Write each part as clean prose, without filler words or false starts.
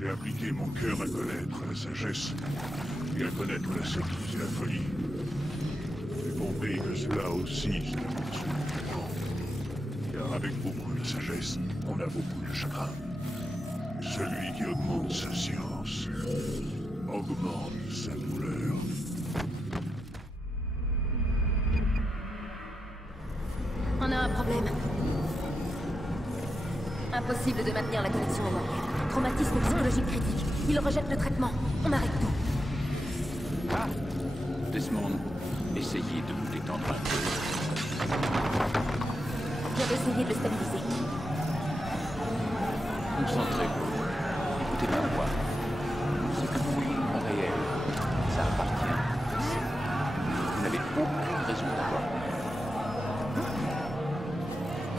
J'ai appliqué mon cœur à connaître la sagesse et à connaître la sottise et la folie. J'ai compris que cela aussi, c'est la fonction du vivant. Car avec beaucoup de sagesse, on a beaucoup de chagrin. Et celui qui augmente sa science augmente sa douleur. On a un problème. Impossible de maintenir la connexion mémorielle. Traumatisme psychologique critique. Il rejette le traitement. On arrête tout. Ah Desmond, essayez de vous détendre un peu. J'avais essayé de le stabiliser. Concentrez-vous. Écoutez ma voix. Ce que vous voyez en réel, ça appartient ici. Vous n'avez aucune raison d'avoir peur.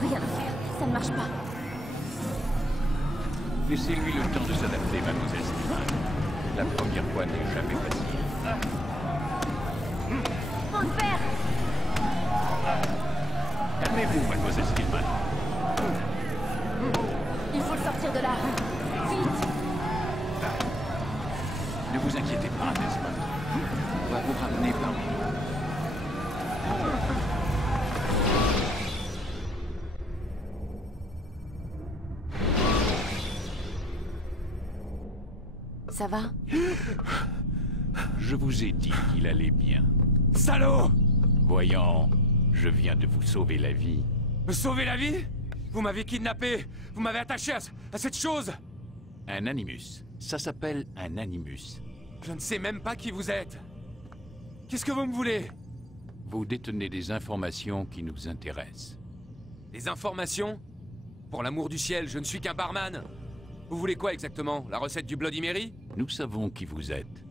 Rien à faire. Ça ne marche pas. Laissez-lui le temps de s'adapter, mademoiselle Stillman. La première fois n'est jamais facile. Faut le faire. Calmez-vous, mademoiselle Stillman. Il faut le sortir de là. Vite. Ne vous inquiétez pas, Desmond. On va vous ramener parmi nous. Ça va? Je vous ai dit qu'il allait bien. Salaud! Voyons, je viens de vous sauver la vie. Me sauver la vie? Vous m'avez kidnappé! Vous m'avez attaché à cette chose! Un animus. Ça s'appelle un animus. Je ne sais même pas qui vous êtes. Qu'est-ce que vous me voulez? Vous détenez des informations qui nous intéressent. Des informations? Pour l'amour du ciel, je ne suis qu'un barman. Vous voulez quoi exactement? La recette du Bloody Mary? Nous savons qui vous êtes.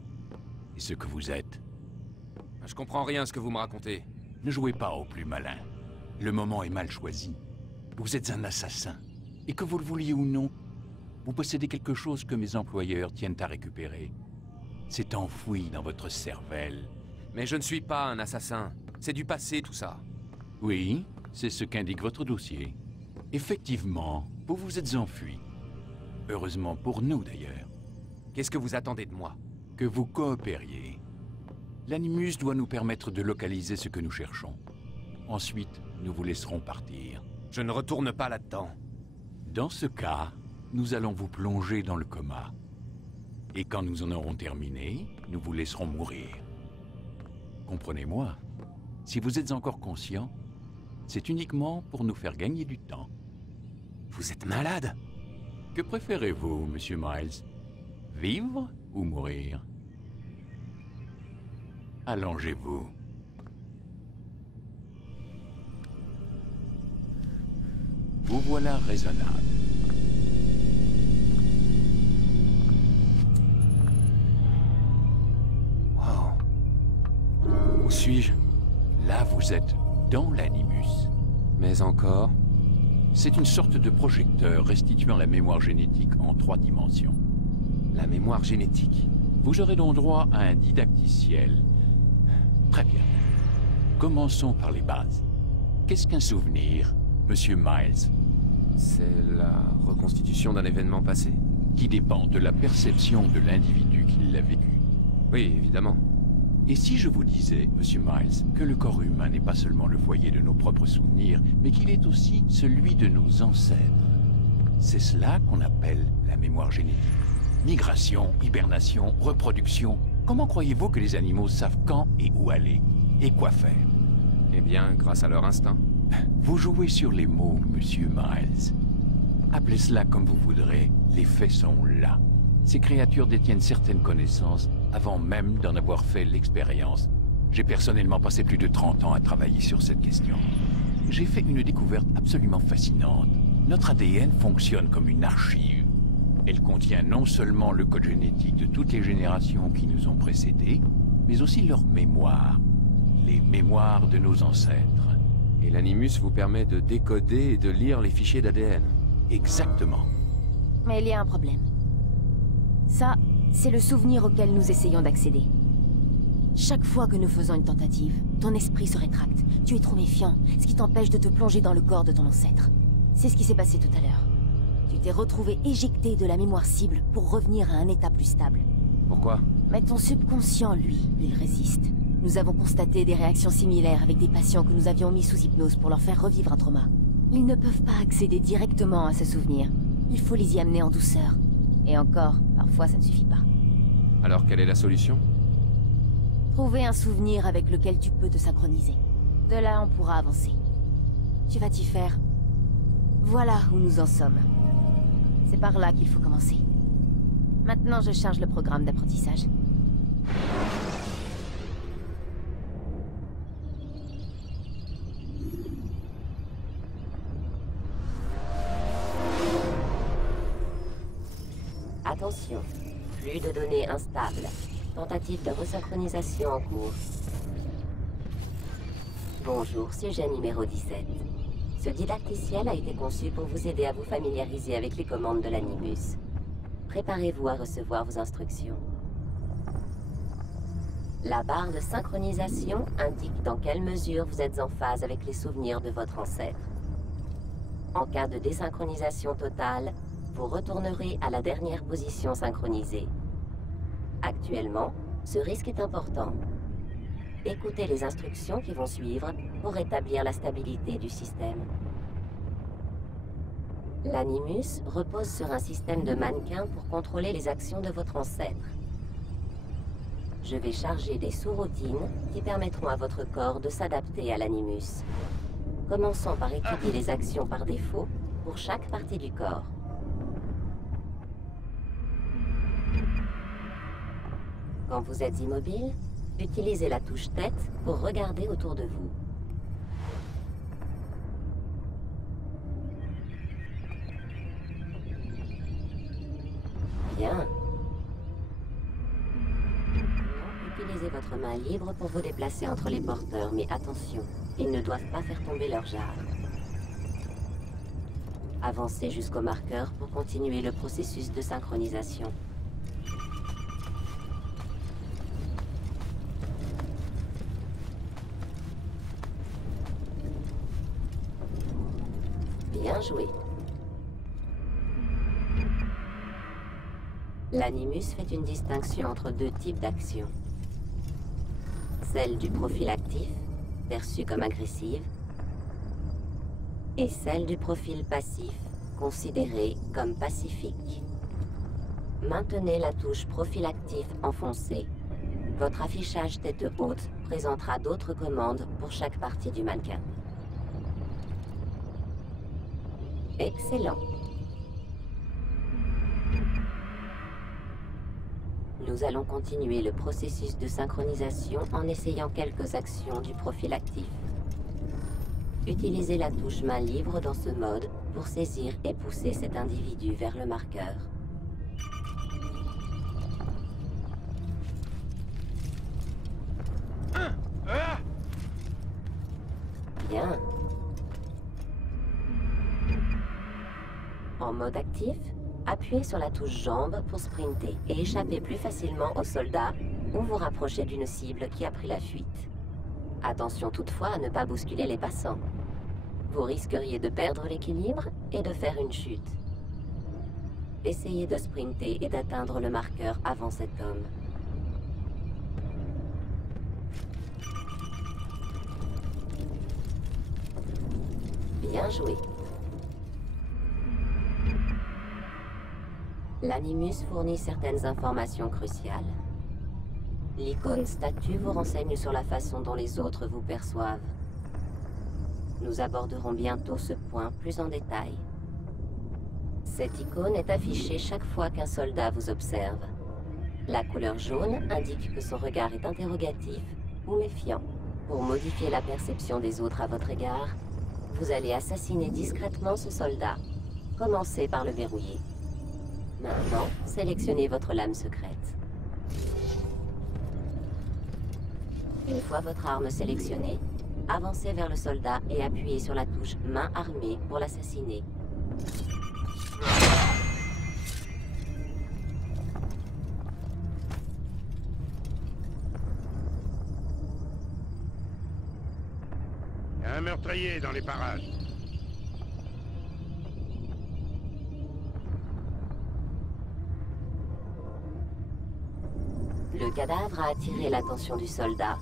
Et ce que vous êtes. Je comprends rien à ce que vous me racontez. Ne jouez pas au plus malin. Le moment est mal choisi. Vous êtes un assassin. Et que vous le vouliez ou non, vous possédez quelque chose que mes employeurs tiennent à récupérer. C'est enfoui dans votre cervelle. Mais je ne suis pas un assassin. C'est du passé, tout ça. Oui, c'est ce qu'indique votre dossier. Effectivement, vous vous êtes enfui. Heureusement pour nous, d'ailleurs. Qu'est-ce que vous attendez de moi? Que vous coopériez. L'Animus doit nous permettre de localiser ce que nous cherchons. Ensuite, nous vous laisserons partir. Je ne retourne pas là-dedans. Dans ce cas, nous allons vous plonger dans le coma. Et quand nous en aurons terminé, nous vous laisserons mourir. Comprenez-moi, si vous êtes encore conscient, c'est uniquement pour nous faire gagner du temps. Vous êtes malade? Que préférez-vous, Monsieur Miles? Vivre ou mourir? Allongez-vous. Vous voilà raisonnable. Wow. Où suis-je? Là, vous êtes dans l'Animus. Mais encore? C'est une sorte de projecteur restituant la mémoire génétique en 3 dimensions. La mémoire génétique. Vous aurez donc droit à un didacticiel. Très bien. Commençons par les bases. Qu'est-ce qu'un souvenir, Monsieur Miles? C'est la reconstitution d'un événement passé. Qui dépend de la perception de l'individu qui l'a vécu. Oui, évidemment. Et si je vous disais, Monsieur Miles, que le corps humain n'est pas seulement le foyer de nos propres souvenirs, mais qu'il est aussi celui de nos ancêtres? C'est cela qu'on appelle la mémoire génétique. Migration, hibernation, reproduction. Comment croyez-vous que les animaux savent quand et où aller? Et quoi faire? Eh bien, grâce à leur instinct. Vous jouez sur les mots, Monsieur Miles. Appelez cela comme vous voudrez, les faits sont là. Ces créatures détiennent certaines connaissances avant même d'en avoir fait l'expérience. J'ai personnellement passé plus de 30 ans à travailler sur cette question. J'ai fait une découverte absolument fascinante. Notre ADN fonctionne comme une archive. Elle contient non seulement le code génétique de toutes les générations qui nous ont précédés, mais aussi leur mémoire. Les mémoires de nos ancêtres. Et l'Animus vous permet de décoder et de lire les fichiers d'ADN. Exactement. Mais il y a un problème. Ça, c'est le souvenir auquel nous essayons d'accéder. Chaque fois que nous faisons une tentative, ton esprit se rétracte. Tu es trop méfiant, ce qui t'empêche de te plonger dans le corps de ton ancêtre. C'est ce qui s'est passé tout à l'heure. Tu t'es retrouvé éjecté de la mémoire cible pour revenir à un état plus stable. Pourquoi? Mais ton subconscient, lui, il résiste. Nous avons constaté des réactions similaires avec des patients que nous avions mis sous hypnose pour leur faire revivre un trauma. Ils ne peuvent pas accéder directement à ce souvenir. Il faut les y amener en douceur. Et encore, parfois ça ne suffit pas. Alors quelle est la solution? Trouver un souvenir avec lequel tu peux te synchroniser. De là, on pourra avancer. Tu vas t'y faire. Voilà où nous en sommes. C'est par là qu'il faut commencer. Maintenant, je charge le programme d'apprentissage. Attention, flux de données instable. Tentative de resynchronisation en cours. Bonjour, sujet numéro 17. Ce didacticiel a été conçu pour vous aider à vous familiariser avec les commandes de l'Animus. Préparez-vous à recevoir vos instructions. La barre de synchronisation indique dans quelle mesure vous êtes en phase avec les souvenirs de votre ancêtre. En cas de désynchronisation totale, vous retournerez à la dernière position synchronisée. Actuellement, ce risque est important. Écoutez les instructions qui vont suivre pour rétablir la stabilité du système. L'Animus repose sur un système de mannequins pour contrôler les actions de votre ancêtre. Je vais charger des sous-routines qui permettront à votre corps de s'adapter à l'Animus. Commençons par étudier les actions par défaut pour chaque partie du corps. Quand vous êtes immobile, utilisez la touche tête pour regarder autour de vous. Bien. Utilisez votre main libre pour vous déplacer entre les porteurs, mais attention, ils ne doivent pas faire tomber leur jarre. Avancez jusqu'au marqueur pour continuer le processus de synchronisation. Bien joué. L'animus fait une distinction entre deux types d'actions. Celle du profil actif, perçue comme agressive, et celle du profil passif, considérée comme pacifique. Maintenez la touche profil actif enfoncée. Votre affichage tête haute présentera d'autres commandes pour chaque partie du mannequin. Excellent. Nous allons continuer le processus de synchronisation en essayant quelques actions du profil actif. Utilisez la touche main libre dans ce mode pour saisir et pousser cet individu vers le marqueur. Bien. En mode actif, appuyez sur la touche jambe pour sprinter et échapper plus facilement aux soldats ou vous rapprocher d'une cible qui a pris la fuite. Attention toutefois à ne pas bousculer les passants. Vous risqueriez de perdre l'équilibre et de faire une chute. Essayez de sprinter et d'atteindre le marqueur avant cet homme. Bien joué. L'animus fournit certaines informations cruciales. L'icône statue vous renseigne sur la façon dont les autres vous perçoivent. Nous aborderons bientôt ce point plus en détail. Cette icône est affichée chaque fois qu'un soldat vous observe. La couleur jaune indique que son regard est interrogatif ou méfiant. Pour modifier la perception des autres à votre égard, vous allez assassiner discrètement ce soldat. Commencez par le verrouiller. Maintenant, sélectionnez votre lame secrète. Une fois votre arme sélectionnée, avancez vers le soldat et appuyez sur la touche main armée pour l'assassiner. Il y a un meurtrier dans les parages. Le cadavre a attiré l'attention du soldat,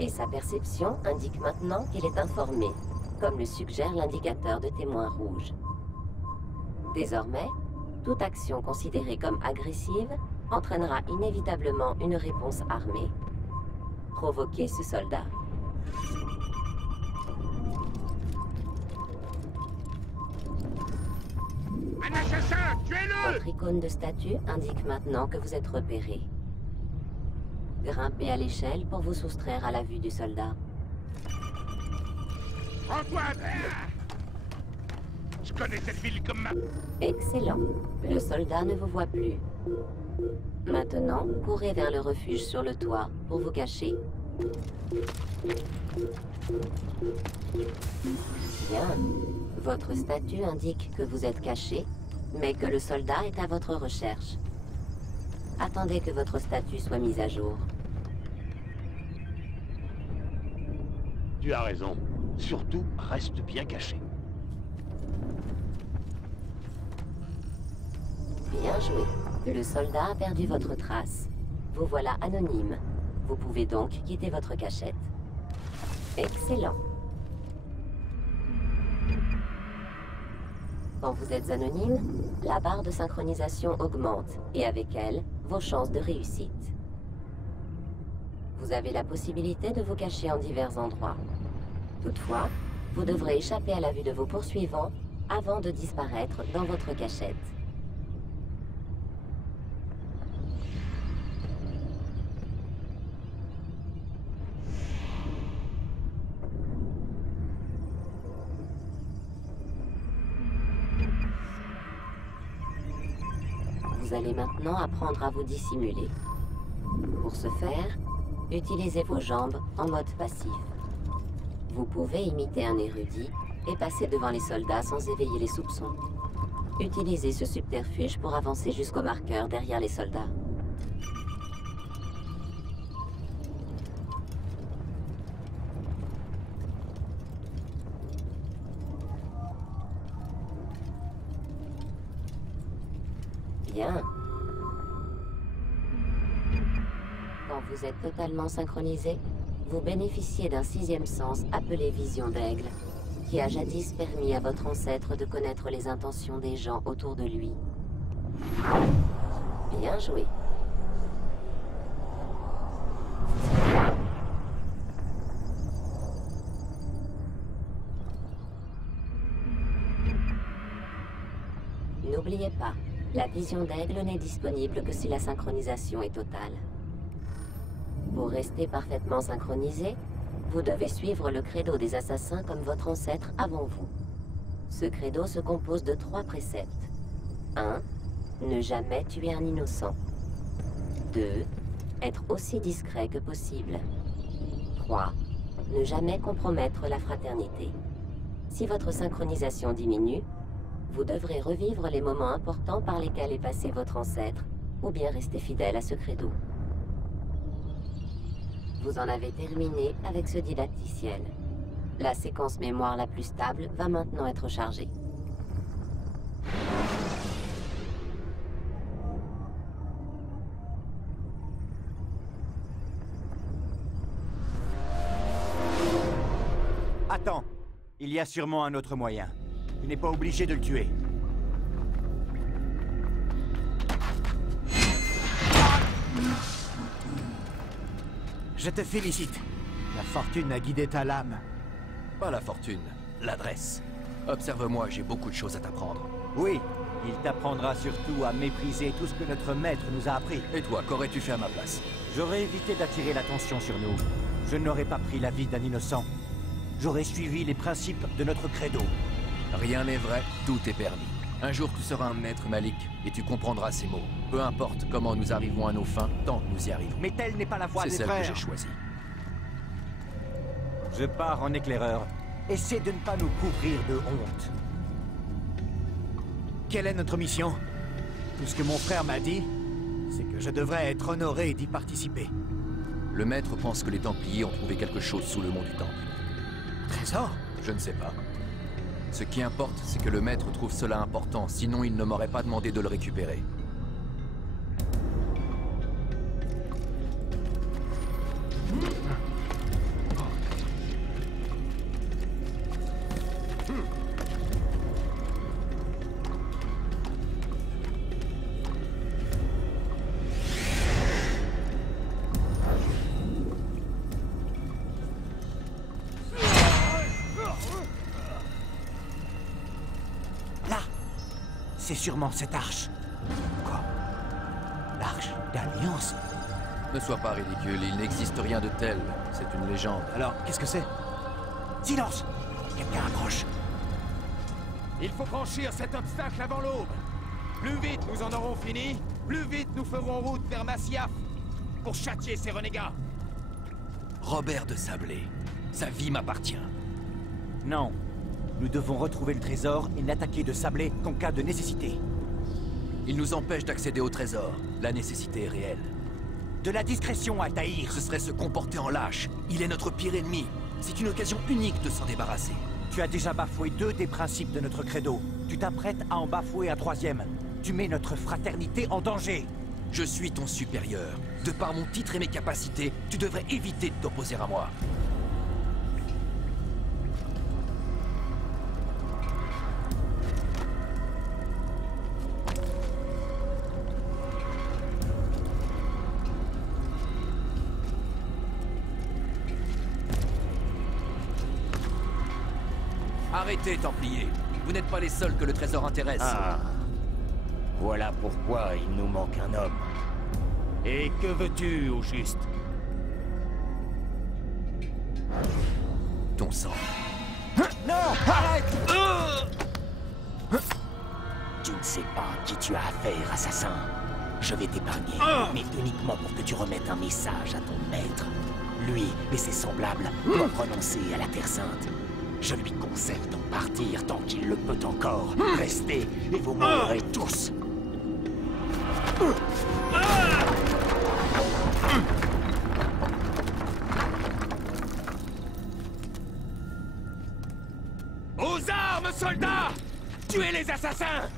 et sa perception indique maintenant qu'il est informé, comme le suggère l'indicateur de témoin rouge. Désormais, toute action considérée comme agressive entraînera inévitablement une réponse armée. Provoquez ce soldat. Un assassin, tuez-le! Votre icône de statue indique maintenant que vous êtes repéré. Grimpez à l'échelle pour vous soustraire à la vue du soldat. Antoine! Je connais cette ville comme ma... Excellent. Le soldat ne vous voit plus. Maintenant, courez vers le refuge sur le toit pour vous cacher. Bien. Votre statut indique que vous êtes caché, mais que le soldat est à votre recherche. Attendez que votre statut soit mis à jour. Tu as raison. Surtout, reste bien caché. Bien joué. Le soldat a perdu votre trace. Vous voilà anonyme. Vous pouvez donc quitter votre cachette. Excellent. Quand vous êtes anonyme, la barre de synchronisation augmente et avec elle, vos chances de réussite. Vous avez la possibilité de vous cacher en divers endroits. Toutefois, vous devrez échapper à la vue de vos poursuivants avant de disparaître dans votre cachette. Vous allez maintenant apprendre à vous dissimuler. Pour ce faire, utilisez vos jambes en mode passif. Vous pouvez imiter un érudit et passez devant les soldats sans éveiller les soupçons. Utilisez ce subterfuge pour avancer jusqu'au marqueur derrière les soldats. Bien. Quand vous êtes totalement synchronisé, vous bénéficiez d'un 6e sens appelé Vision d'Aigle, qui a jadis permis à votre ancêtre de connaître les intentions des gens autour de lui. Bien joué. N'oubliez pas, la vision d'Aigle n'est disponible que si la synchronisation est totale. Pour rester parfaitement synchronisé, vous devez suivre le credo des assassins comme votre ancêtre avant vous. Ce credo se compose de 3 préceptes. 1. Ne jamais tuer un innocent. 2. Être aussi discret que possible. 3. Ne jamais compromettre la fraternité. Si votre synchronisation diminue, vous devrez revivre les moments importants par lesquels est passé votre ancêtre, ou bien rester fidèle à ce credo. Vous en avez terminé avec ce didacticiel. La séquence mémoire la plus stable va maintenant être chargée. Attends, il y a sûrement un autre moyen. Tu n'es pas obligé de le tuer. Je te félicite. La fortune a guidé ta lame. Pas la fortune, l'adresse. Observe-moi, j'ai beaucoup de choses à t'apprendre. Oui, il t'apprendra surtout à mépriser tout ce que notre maître nous a appris. Et toi, qu'aurais-tu fait à ma place? J'aurais évité d'attirer l'attention sur nous. Je n'aurais pas pris la vie d'un innocent. J'aurais suivi les principes de notre credo. Rien n'est vrai, tout est permis. Un jour, tu seras un maître Malik, et tu comprendras ces mots. Peu importe comment nous arrivons à nos fins, tant que nous y arrivons. Mais telle n'est pas la voie des frères. C'est celle que j'ai choisie. Je pars en éclaireur. Essaie de ne pas nous couvrir de honte. Quelle est notre mission? Tout ce que mon frère m'a dit, c'est que je devrais être honoré d'y participer. Le maître pense que les Templiers ont trouvé quelque chose sous le mont du Temple. Trésor? Je ne sais pas. Ce qui importe, c'est que le maître trouve cela important, sinon il ne m'aurait pas demandé de le récupérer. C'est sûrement cette arche. Quoi? L'arche d'Alliance? Ne sois pas ridicule, il n'existe rien de tel. C'est une légende. Alors, qu'est-ce que c'est? Silence! Quelqu'un approche. Il faut franchir cet obstacle avant l'aube. Plus vite nous en aurons fini, plus vite nous ferons route vers Masyaf pour châtier ces renégats. Robert de Sablé, sa vie m'appartient. Non. Nous devons retrouver le trésor et n'attaquer de Sablé qu'en cas de nécessité. Il nous empêche d'accéder au trésor. La nécessité est réelle. De la discrétion, Altaïr. Ce serait se comporter en lâche. Il est notre pire ennemi. C'est une occasion unique de s'en débarrasser. Tu as déjà bafoué 2 des principes de notre credo. Tu t'apprêtes à en bafouer un 3e. Tu mets notre fraternité en danger. Je suis ton supérieur. De par mon titre et mes capacités, tu devrais éviter de t'opposer à moi. Arrêtez, Templiers. Vous n'êtes pas les seuls que le trésor intéresse. Ah. Voilà pourquoi il nous manque un homme. Et que veux-tu, au juste? Ton sang. Non! Arrête! Tu ne sais pas à qui tu as affaire, assassin. Je vais t'épargner, mais uniquement pour que tu remettes un message à ton maître. Lui et ses semblables doivent renoncer à la Terre Sainte. Je lui conseille d'en partir tant qu'il le peut encore. Restez et vous mourrez tous. Aux armes, soldats! Tuez les assassins!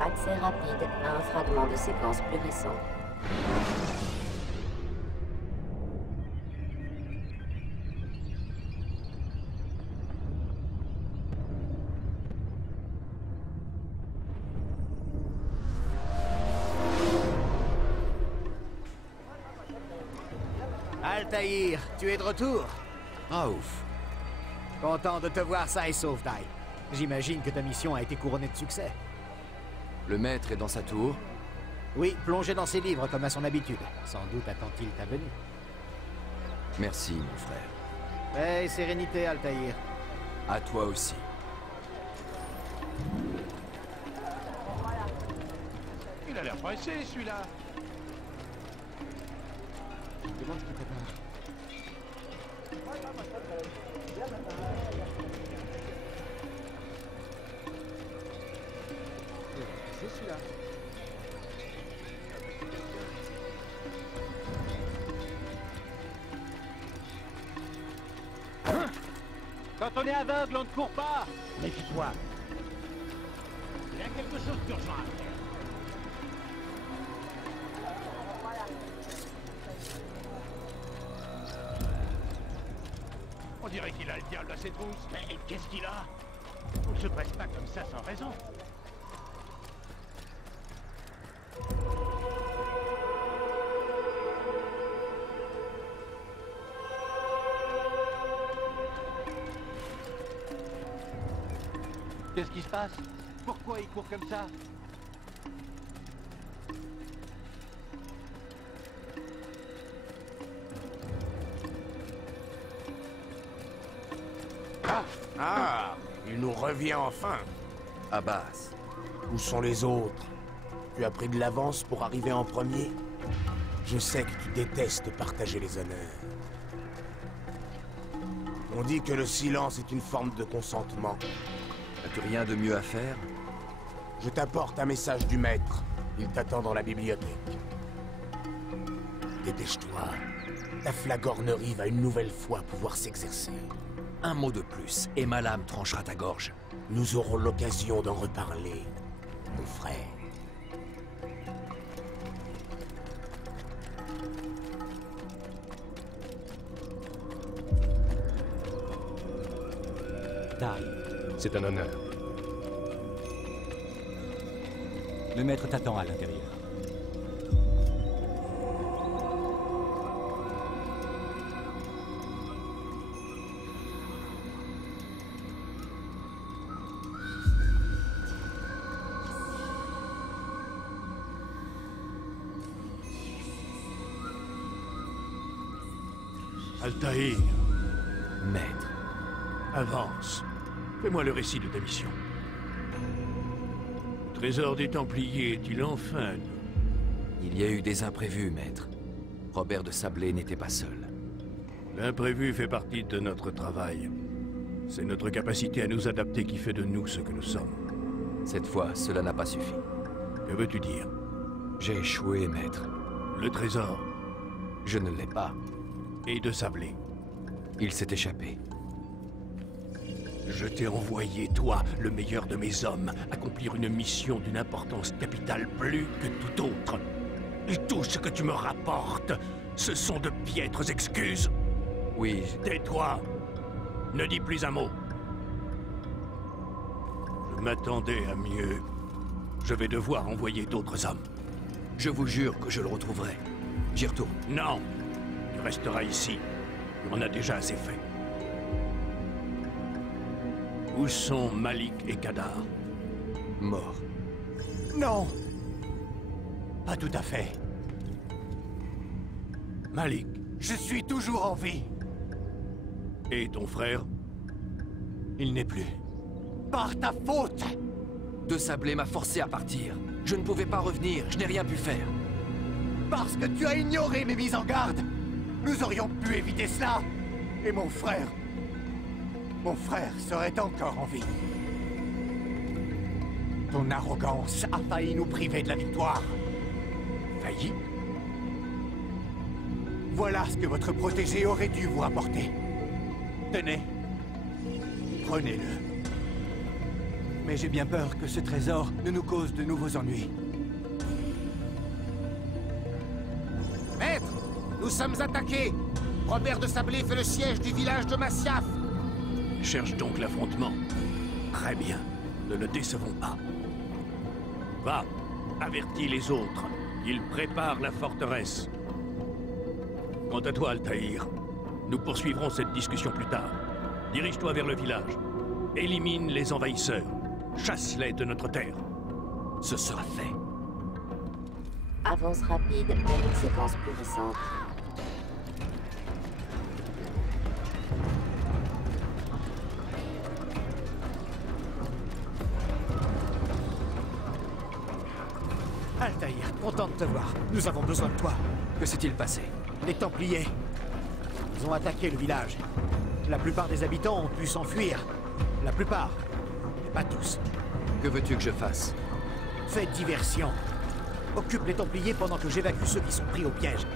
Accès rapide à un fragment de séquence plus récent. Altaïr, tu es de retour? Ah ouf. Content de te voir sain et sauf, Tai. J'imagine que ta mission a été couronnée de succès. Le maître est dans sa tour. Oui, plongé dans ses livres comme à son habitude. Sans doute attend-il ta venue. Merci, mon frère. Paix et sérénité, Altaïr. À toi aussi. Il a l'air pressé, celui-là. Demande ce qu'il prépare. C'est celui-là. Quand on est aveugle, on ne court pas. Méfie-toi. Il y a quelque chose d'urgent à faire. On dirait qu'il a le diable à ses trousses. Mais qu'est-ce qu'il a? On ne se presse pas comme ça sans raison. Qu'est-ce qui se passe? Pourquoi il court comme ça? Ah, il nous revient enfin. Abbas. Où sont les autres? Tu as pris de l'avance pour arriver en premier? Je sais que tu détestes partager les honneurs. On dit que le silence est une forme de consentement. As-tu rien de mieux à faire? Je t'apporte un message du maître. Il t'attend dans la bibliothèque. Dépêche-toi. Ta flagornerie va une nouvelle fois pouvoir s'exercer. Un mot de plus, et ma lame tranchera ta gorge. Nous aurons l'occasion d'en reparler, mon frère. Tai, C'est un honneur. le maître t'attend à l'intérieur. Altaïr, Maître. avance. Fais-moi le récit de ta mission. Le trésor des Templiers est-il enfin nous? Il y a eu des imprévus, maître. Robert de Sablé n'était pas seul. L'imprévu fait partie de notre travail. C'est notre capacité à nous adapter qui fait de nous ce que nous sommes. Cette fois, cela n'a pas suffi. Que veux-tu dire? J'ai échoué, maître. Le trésor Je ne l'ai pas. et de Sablé. Il s'est échappé. Je t'ai envoyé, toi, le meilleur de mes hommes, accomplir une mission d'une importance capitale plus que tout autre. Et tout ce que tu me rapportes, ce sont de piètres excuses. Oui, Tais-toi. Ne dis plus un mot. Je m'attendais à mieux. Je vais devoir envoyer d'autres hommes. Je vous jure que je le retrouverai. J'y retourne. Non. Tu resteras ici. On a déjà assez fait. Où sont Malik et Kadar? Mort. Non! Pas tout à fait. Malik. Je suis toujours en vie. Et ton frère? Il n'est plus. Par ta faute! De Sablé m'a forcé à partir. Je ne pouvais pas revenir, je n'ai rien pu faire. Parce que tu as ignoré mes mises en garde! Nous aurions pu éviter cela! Et mon frère serait encore en vie. Ton arrogance a failli nous priver de la victoire. Failli? Voilà ce que votre protégé aurait dû vous rapporter. Tenez. Prenez-le. Mais j'ai bien peur que ce trésor ne nous cause de nouveaux ennuis. Maître, nous sommes attaqués. Robert de Sablé fait le siège du village de Masyaf. Cherche donc l'affrontement. Très bien. Ne le décevons pas. Va, avertis les autres. Ils préparent la forteresse. Quant à toi, Altaïr, nous poursuivrons cette discussion plus tard. Dirige-toi vers le village. Élimine les envahisseurs. Chasse-les de notre terre. Ce sera fait. Avance rapide vers une séquence plus récente. Altaïr, content de te voir. Nous avons besoin de toi. Que s'est-il passé? Les Templiers. Ils ont attaqué le village. La plupart des habitants ont pu s'enfuir. La plupart. Mais pas tous. Que veux-tu que je fasse? Fais diversion. Occupe les Templiers pendant que j'évacue ceux qui sont pris au piège.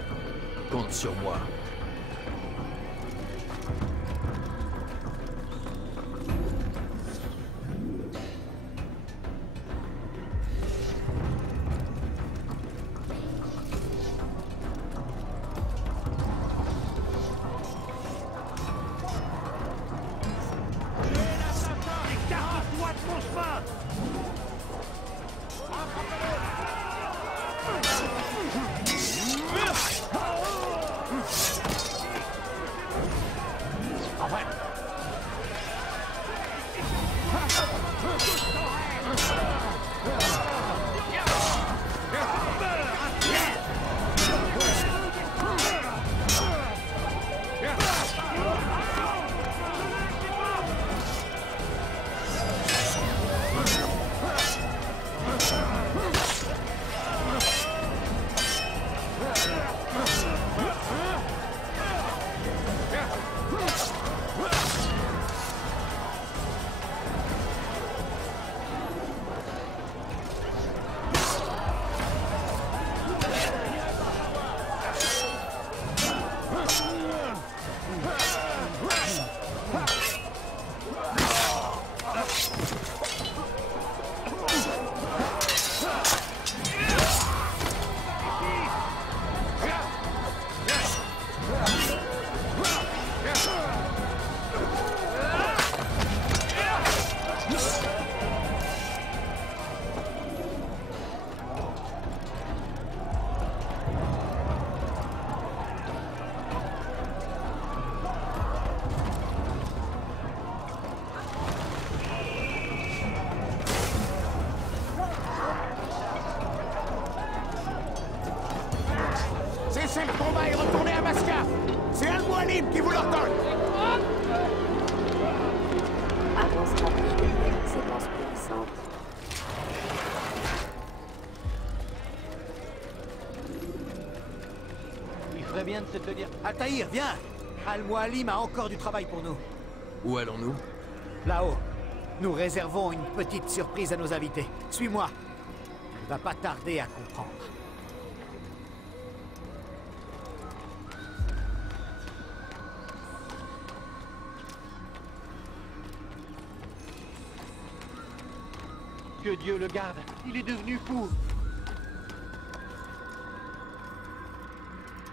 Compte sur moi. Cessez le combat et retournez à Masyaf. C'est Al-Mualim qui vous l'ordonne. Avance rapide vers une séquence plus récente. Il ferait bien de se tenir. Altaïr, viens! Al-Mualim a encore du travail pour nous. Où allons-nous? Là-haut. Nous réservons une petite surprise à nos invités. Suis-moi. Il va pas tarder à comprendre. Que Dieu le garde. Il est devenu fou.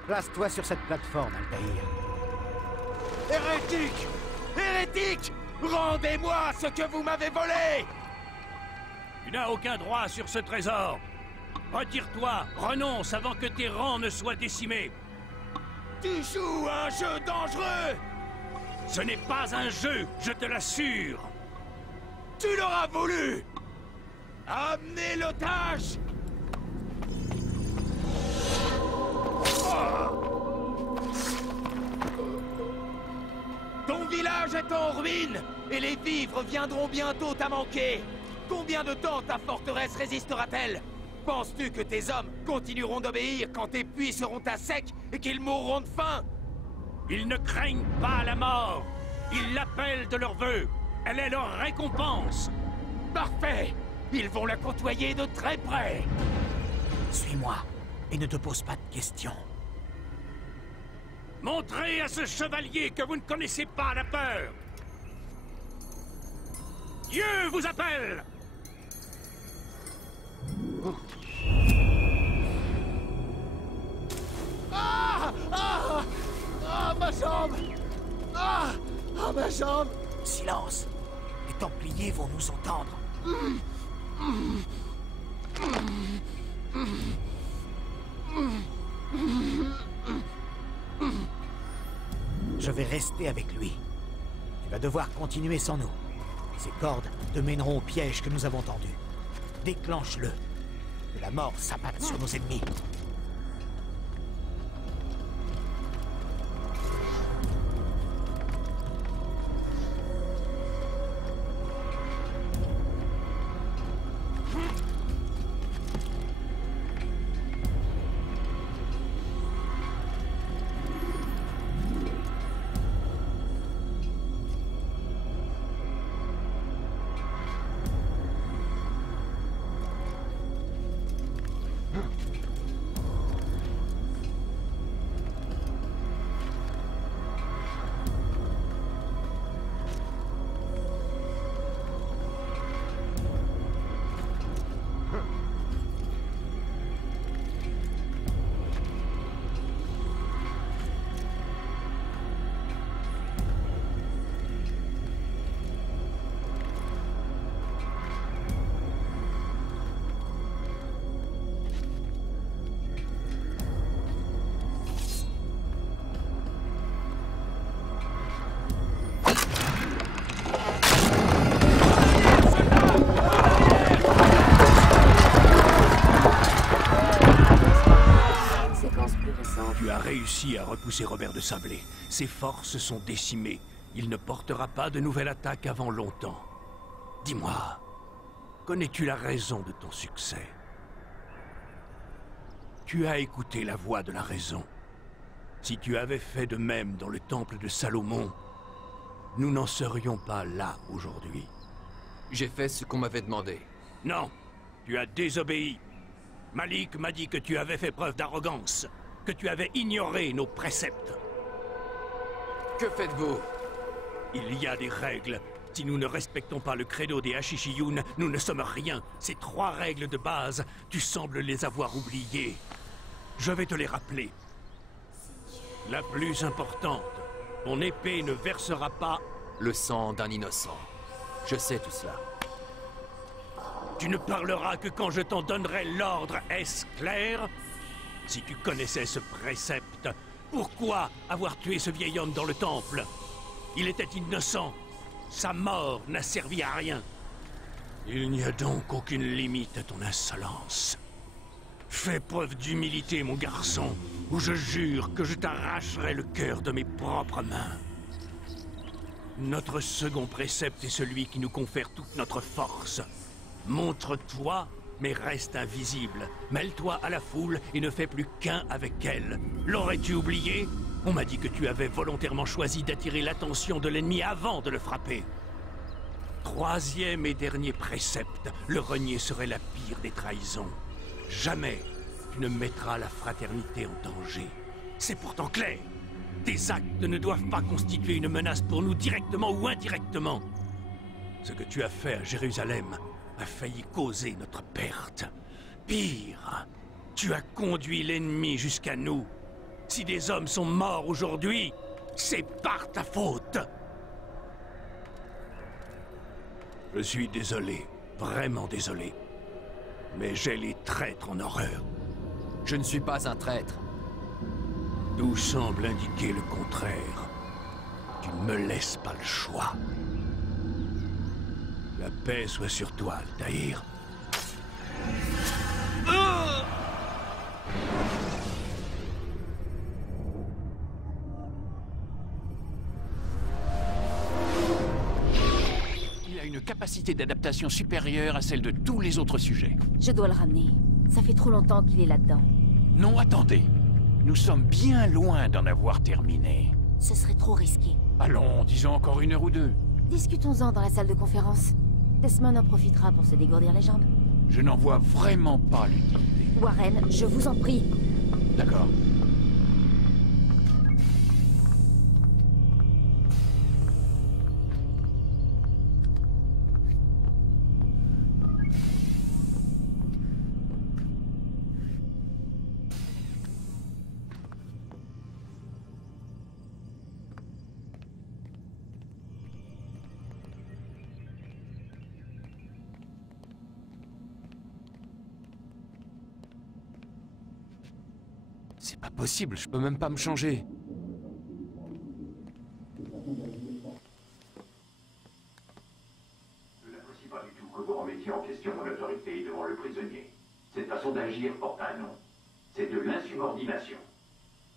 Place-toi sur cette plateforme, Altaïr. Hérétique! Hérétique! Rendez-moi ce que vous m'avez volé! Tu n'as aucun droit sur ce trésor. Retire-toi, renonce avant que tes rangs ne soient décimés. Tu joues à un jeu dangereux! Ce n'est pas un jeu, je te l'assure. Tu l'auras voulu! Amenez l'otage! Ton village est en ruine, et les vivres viendront bientôt à manquer. Combien de temps ta forteresse résistera-t-elle? Penses-tu que tes hommes continueront d'obéir quand tes puits seront à sec et qu'ils mourront de faim? Ils ne craignent pas la mort. Ils l'appellent de leur vœu. Elle est leur récompense. Parfait! Ils vont la côtoyer de très près. Suis-moi, et ne te pose pas de questions. Montrez à ce chevalier que vous ne connaissez pas la peur. Dieu vous appelle! Ah! Ah! Ah, ma jambe! Ah! Ah, ma jambe! Silence! Les Templiers vont nous entendre. Je vais rester avec lui. Tu vas devoir continuer sans nous. Ces cordes te mèneront au piège que nous avons tendu. Déclenche-le. Que la mort s'abatte sur nos ennemis. Tu as réussi à repousser Robert de Sablé. Ses forces sont décimées. Il ne portera pas de nouvelle attaque avant longtemps. Dis-moi, connais-tu la raison de ton succès? Tu as écouté la voix de la raison. Si tu avais fait de même dans le temple de Salomon, nous n'en serions pas là aujourd'hui. J'ai fait ce qu'on m'avait demandé. Non, tu as désobéi. Malik m'a dit que tu avais fait preuve d'arrogance, que tu avais ignoré nos préceptes. Que faites-vous? Il y a des règles. Si nous ne respectons pas le credo des Ashishiyun, nous ne sommes rien. Ces 3 règles de base, tu sembles les avoir oubliées. Je vais te les rappeler. La plus importante, ton épée ne versera pas le sang d'un innocent. Je sais tout cela. Tu ne parleras que quand je t'en donnerai l'ordre, est-ce clair? Si tu connaissais ce précepte, pourquoi avoir tué ce vieil homme dans le temple? Il était innocent. Sa mort n'a servi à rien. Il n'y a donc aucune limite à ton insolence. Fais preuve d'humilité, mon garçon, ou je jure que je t'arracherai le cœur de mes propres mains. Notre second précepte est celui qui nous confère toute notre force. Montre-toi, mais reste invisible. Mêle-toi à la foule et ne fais plus qu'un avec elle. L'aurais-tu oublié? On m'a dit que tu avais volontairement choisi d'attirer l'attention de l'ennemi avant de le frapper. 3e et dernier précepte, le renier serait la pire des trahisons. Jamais tu ne mettras la fraternité en danger. C'est pourtant clair. Tes actes ne doivent pas constituer une menace pour nous directement ou indirectement. Ce que tu as fait à Jérusalem a failli causer notre perte. Pire, tu as conduit l'ennemi jusqu'à nous. Si des hommes sont morts aujourd'hui, c'est par ta faute. Je suis désolé, vraiment désolé. Mais j'ai les traîtres en horreur. Je ne suis pas un traître. Tout semble indiquer le contraire. Tu ne me laisses pas le choix. La paix soit sur toi, Altaïr. Il a une capacité d'adaptation supérieure à celle de tous les autres sujets. Je dois le ramener. Ça fait trop longtemps qu'il est là-dedans. Non, attendez. Nous sommes bien loin d'en avoir terminé. Ce serait trop risqué. Allons, disons encore 1 heure ou 2. Discutons-en dans la salle de conférence. Desmond en profitera pour se dégourdir les jambes. Je n'en vois vraiment pas l'utilité. Warren, je vous en prie. D'accord. C'est pas possible, je peux même pas me changer. Je n'apprécie pas du tout que vous remettiez en question mon autorité devant le prisonnier. Cette façon d'agir porte un nom. C'est de l'insubordination.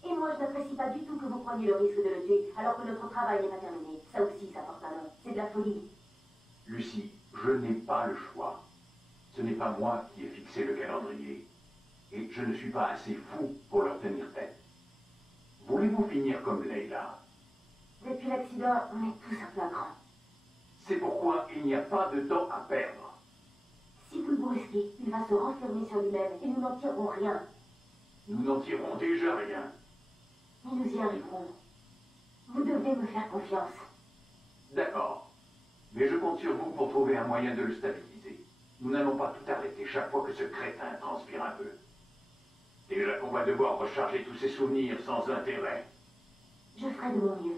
Et moi, je n'apprécie pas du tout que vous preniez le risque de le tuer, alors que notre travail n'est pas terminé. Ça aussi, ça porte un nom. C'est de la folie. Lucie, je n'ai pas le choix. Ce n'est pas moi qui ai fixé le calendrier. Et je ne suis pas assez fou pour leur tenir tête. Voulez-vous finir comme Leila? Depuis l'accident, on est tous un peu à cran. C'est pourquoi il n'y a pas de temps à perdre. Si vous le brusquez, il va se renfermer sur lui-même et nous n'en tirerons rien. Nous n'en tirons déjà rien. Mais nous y arriverons. Vous devez me faire confiance. D'accord. Mais je compte sur vous pour trouver un moyen de le stabiliser. Nous n'allons pas tout arrêter chaque fois que ce crétin transpire un peu. Déjà qu'on va devoir recharger tous ces souvenirs sans intérêt. Je ferai de mon mieux.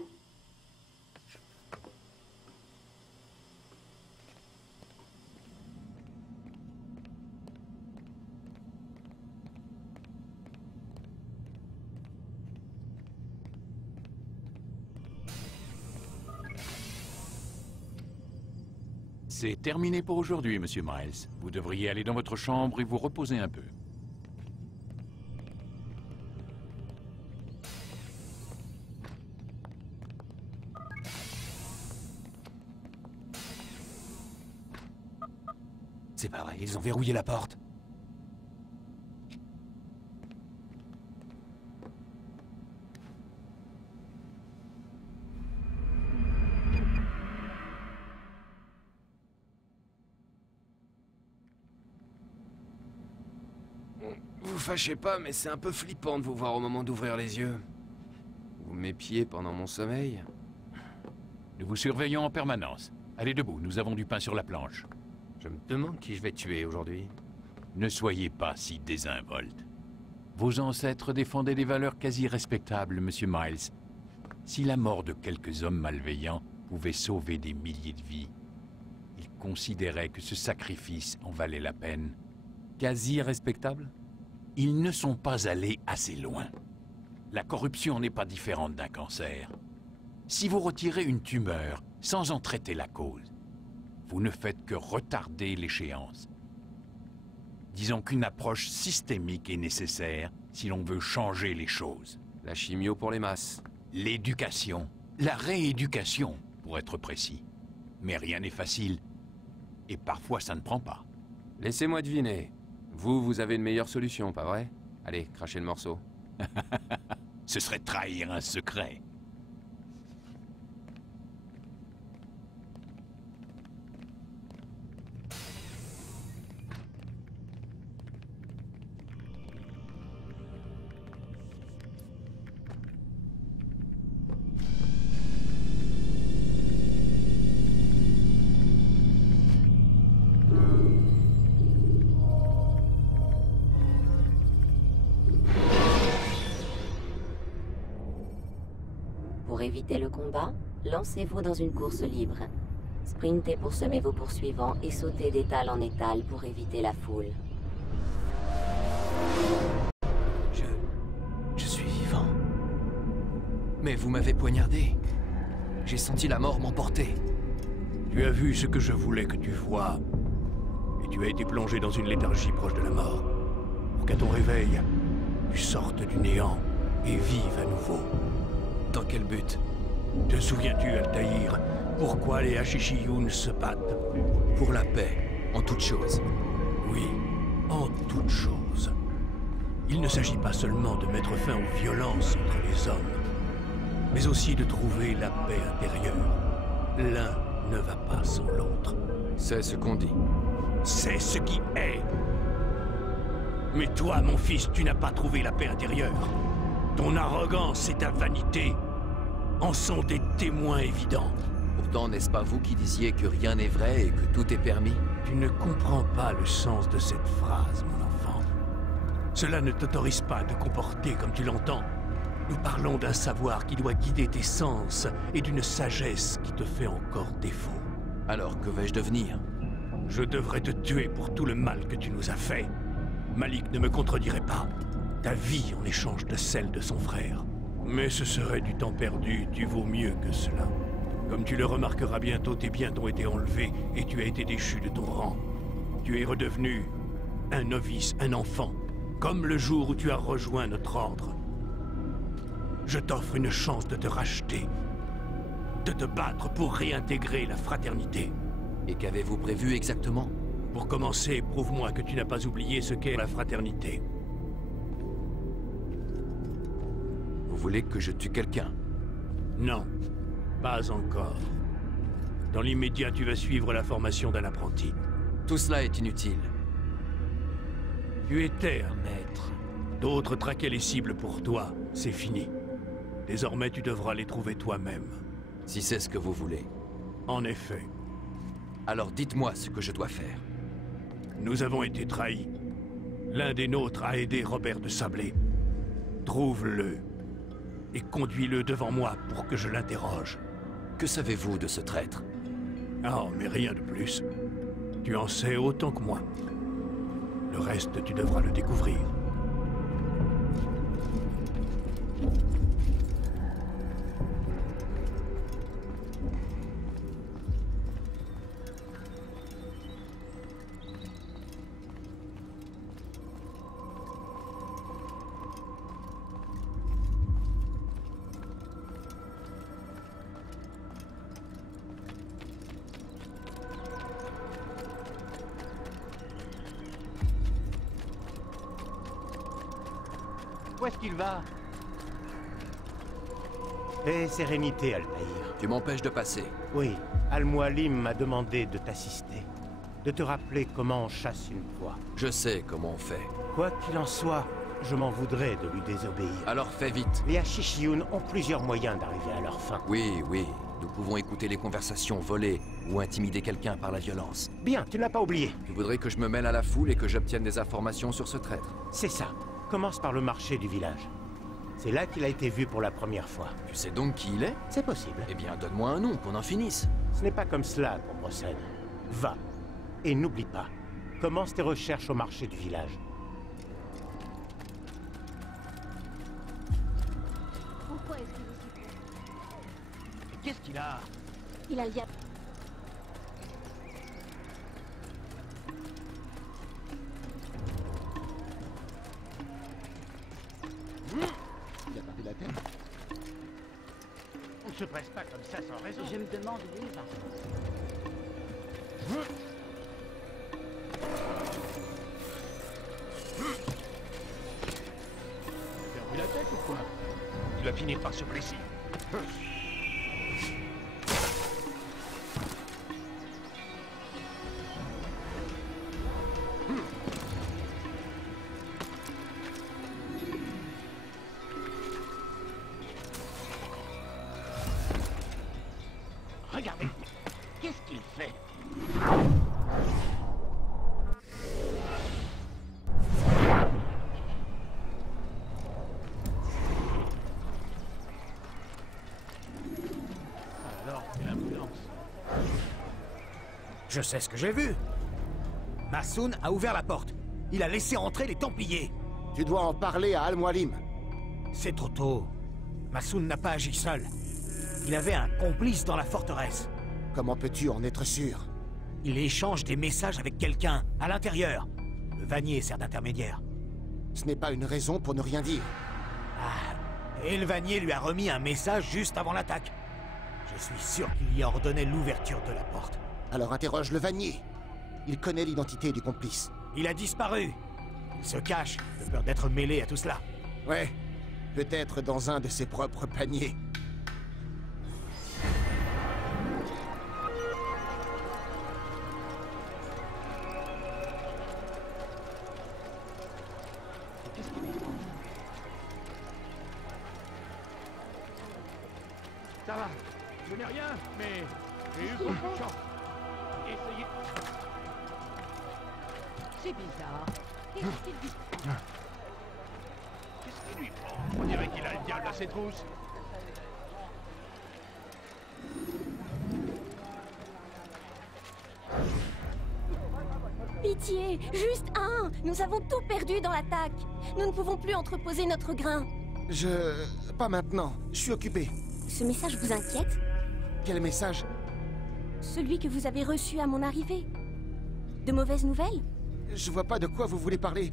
C'est terminé pour aujourd'hui, Monsieur Miles. Vous devriez aller dans votre chambre et vous reposer un peu. C'est pas vrai, ils ont verrouillé la porte. Vous fâchez pas, mais c'est un peu flippant de vous voir au moment d'ouvrir les yeux. Vous m'épiez pendant mon sommeil. Nous vous surveillons en permanence. Allez debout, nous avons du pain sur la planche. Je me demande qui je vais tuer aujourd'hui. Ne soyez pas si désinvolte. Vos ancêtres défendaient des valeurs quasi respectables, Monsieur Miles. Si la mort de quelques hommes malveillants pouvait sauver des milliers de vies, ils considéraient que ce sacrifice en valait la peine. Quasi respectable? Ils ne sont pas allés assez loin. La corruption n'est pas différente d'un cancer. Si vous retirez une tumeur sans en traiter la cause, vous ne faites que retarder l'échéance. Disons qu'une approche systémique est nécessaire si l'on veut changer les choses. La chimio pour les masses. L'éducation, la rééducation, pour être précis. Mais rien n'est facile. Et parfois ça ne prend pas. Laissez-moi deviner. Vous avez une meilleure solution, pas vrai? Allez, crachez le morceau. Ce serait trahir un secret. Pour éviter le combat, lancez-vous dans une course libre. Sprintez pour semer vos poursuivants et sautez d'étal en étal pour éviter la foule. Je suis vivant. Mais vous m'avez poignardé. J'ai senti la mort m'emporter. Tu as vu ce que je voulais que tu vois. Et tu as été plongé dans une léthargie proche de la mort. Pour qu'à ton réveil, tu sortes du néant et vives à nouveau. Dans quel but? Te souviens-tu, Altaïr, pourquoi les Ashishiyoun se battent? Pour la paix, en toute chose. Oui, en toute chose. Il ne s'agit pas seulement de mettre fin aux violences entre les hommes, mais aussi de trouver la paix intérieure. L'un ne va pas sans l'autre. C'est ce qu'on dit. C'est ce qui est. Mais toi, mon fils, tu n'as pas trouvé la paix intérieure. Ton arrogance et ta vanité en sont des témoins évidents. Pourtant, n'est-ce pas vous qui disiez que rien n'est vrai et que tout est permis? Tu ne comprends pas le sens de cette phrase, mon enfant. Cela ne t'autorise pas de comporter comme tu l'entends. Nous parlons d'un savoir qui doit guider tes sens et d'une sagesse qui te fait encore défaut. Alors, que vais-je devenir? Je devrais te tuer pour tout le mal que tu nous as fait. Malik ne me contredirait pas. Ta vie en échange de celle de son frère. Mais ce serait du temps perdu, tu vaux mieux que cela. Comme tu le remarqueras bientôt, tes biens t'ont été enlevés et tu as été déchu de ton rang. Tu es redevenu un novice, un enfant, comme le jour où tu as rejoint notre ordre. Je t'offre une chance de te racheter, de te battre pour réintégrer la fraternité. Et qu'avez-vous prévu exactement? Pour commencer, prouve-moi que tu n'as pas oublié ce qu'est la fraternité. Vous voulez que je tue quelqu'un? Non, pas encore. Dans l'immédiat, tu vas suivre la formation d'un apprenti. Tout cela est inutile. Tu étais un maître. D'autres traquaient les cibles pour toi. C'est fini. Désormais, tu devras les trouver toi-même. Si c'est ce que vous voulez. En effet. Alors dites-moi ce que je dois faire. Nous avons été trahis. L'un des nôtres a aidé Robert de Sablé. Trouve-le. Et conduis-le devant moi pour que je l'interroge. Que savez-vous de ce traître? Oh, mais rien de plus. Tu en sais autant que moi. Le reste, tu devras le découvrir. Où est-ce qu'il va? Paix et sérénité, Altaïr. Tu m'empêches de passer. Oui, Al-Mualim m'a demandé de t'assister. De te rappeler comment on chasse une proie. Je sais comment on fait. Quoi qu'il en soit, je m'en voudrais de lui désobéir. Alors fais vite. Les Ashishiyoun ont plusieurs moyens d'arriver à leur fin. Oui, oui. Nous pouvons écouter les conversations, voler ou intimider quelqu'un par la violence. Bien, tu n'as pas oublié. Tu voudrais que je me mêle à la foule et que j'obtienne des informations sur ce traître? C'est ça. Commence par le marché du village. C'est là qu'il a été vu pour la première fois. Tu sais donc qui il est? C'est possible. Eh bien, donne-moi un nom, qu'on en finisse. Ce n'est pas comme cela qu'on procède. Va. Et n'oublie pas. Commence tes recherches au marché du village. Pourquoi est-ce qu'il est aussi près? Qu'est-ce qu'il a? Il a le diable. Il a perdu la tête. On ne se presse pas comme ça sans raison. Je me demande où il va. Tu as perdu la tête ou quoi? Il va finir par se blesser. Regardez, qu'est-ce qu'il fait? Alors, l'ambulance. Je sais ce que j'ai vu. Massoun a ouvert la porte. Il a laissé entrer les Templiers. Tu dois en parler à Al-Mualim. C'est trop tôt. Massoun n'a pas agi seul. Il avait un complice dans la forteresse. Comment peux-tu en être sûr? Il échange des messages avec quelqu'un, à l'intérieur. Le Vannier sert d'intermédiaire. Ce n'est pas une raison pour ne rien dire. Ah, et le Vannier lui a remis un message juste avant l'attaque. Je suis sûr qu'il y a ordonné l'ouverture de la porte. Alors interroge le Vannier. Il connaît l'identité du complice. Il a disparu. Il se cache, de peur d'être mêlé à tout cela. Ouais, peut-être dans un de ses propres paniers. Ça va, je n'ai rien, mais j'ai eu beaucoup de chance. Essayez. C'est bizarre. Qu'est-ce qu'il dit? Qu'est-ce qui lui prend? On dirait qu'il a le diable à ses trousses. Pitié, juste un! Nous avons tout perdu dans l'attaque. Nous ne pouvons plus entreposer notre grain. Pas maintenant. Je suis occupé. Ce message vous inquiète? Quel message? Celui que vous avez reçu à mon arrivée. De mauvaises nouvelles? Je vois pas de quoi vous voulez parler.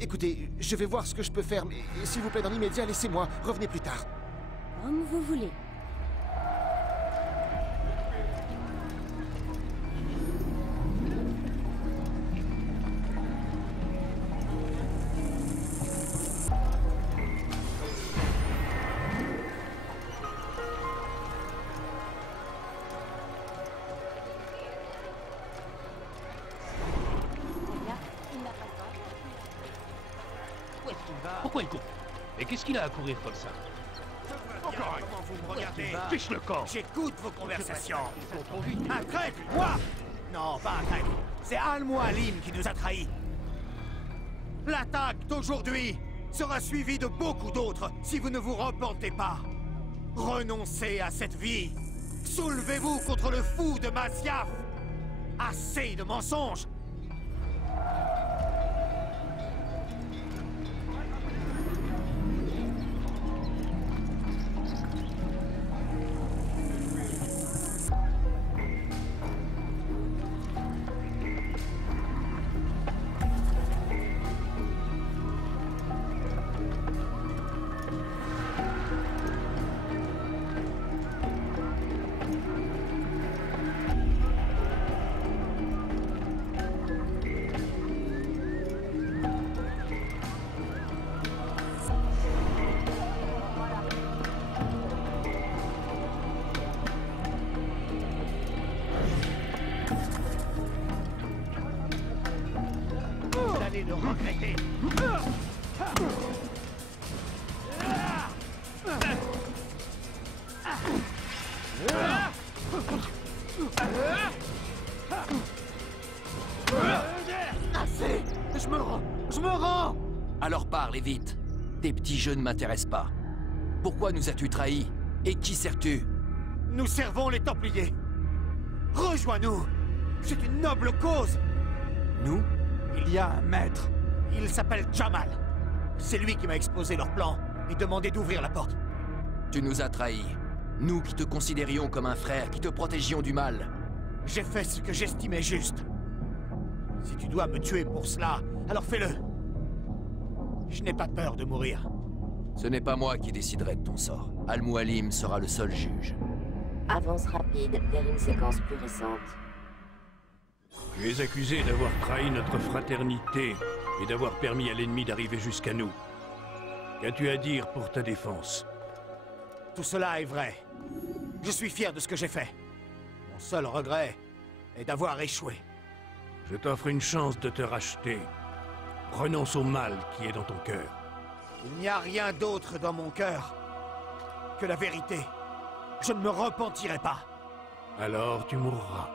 Écoutez, je vais voir ce que je peux faire, mais s'il vous plaît, dans l'immédiat, laissez-moi. Revenez plus tard. Comme vous voulez. Pourquoi il court? Et qu'est-ce qu'il a à courir comme ça? Encore comment vous me regardez? Fiche le camp! J'écoute vos conversations. Vite. Un traître? Moi? Non, pas un traître. C'est Al-Mualim qui nous a trahis. L'attaque d'aujourd'hui sera suivie de beaucoup d'autres si vous ne vous repentez pas. Renoncez à cette vie. Soulevez-vous contre le fou de Masyaf. Assez de mensonges. Vous allez le regretter. Assez! Je me rends! Je me rends! Alors parle et vite. Tes petits jeux ne m'intéressent pas. Pourquoi nous as-tu trahis? Et qui sers-tu? Nous servons les Templiers. Rejoins-nous. C'est une noble cause. Nous? Il y a un maître. Il s'appelle Jamal. C'est lui qui m'a exposé leur plan et demandé d'ouvrir la porte. Tu nous as trahis. Nous qui te considérions comme un frère, qui te protégions du mal. J'ai fait ce que j'estimais juste. Si tu dois me tuer pour cela, alors fais-le. Je n'ai pas peur de mourir. Ce n'est pas moi qui déciderai de ton sort. Al-Mualim sera le seul juge. Avance rapide vers une séquence plus récente. Tu es accusé d'avoir trahi notre fraternité et d'avoir permis à l'ennemi d'arriver jusqu'à nous. Qu'as-tu à dire pour ta défense? Tout cela est vrai. Je suis fier de ce que j'ai fait. Mon seul regret est d'avoir échoué. Je t'offre une chance de te racheter. Renonce au mal qui est dans ton cœur. Il n'y a rien d'autre dans mon cœur que la vérité. Je ne me repentirai pas. Alors tu mourras.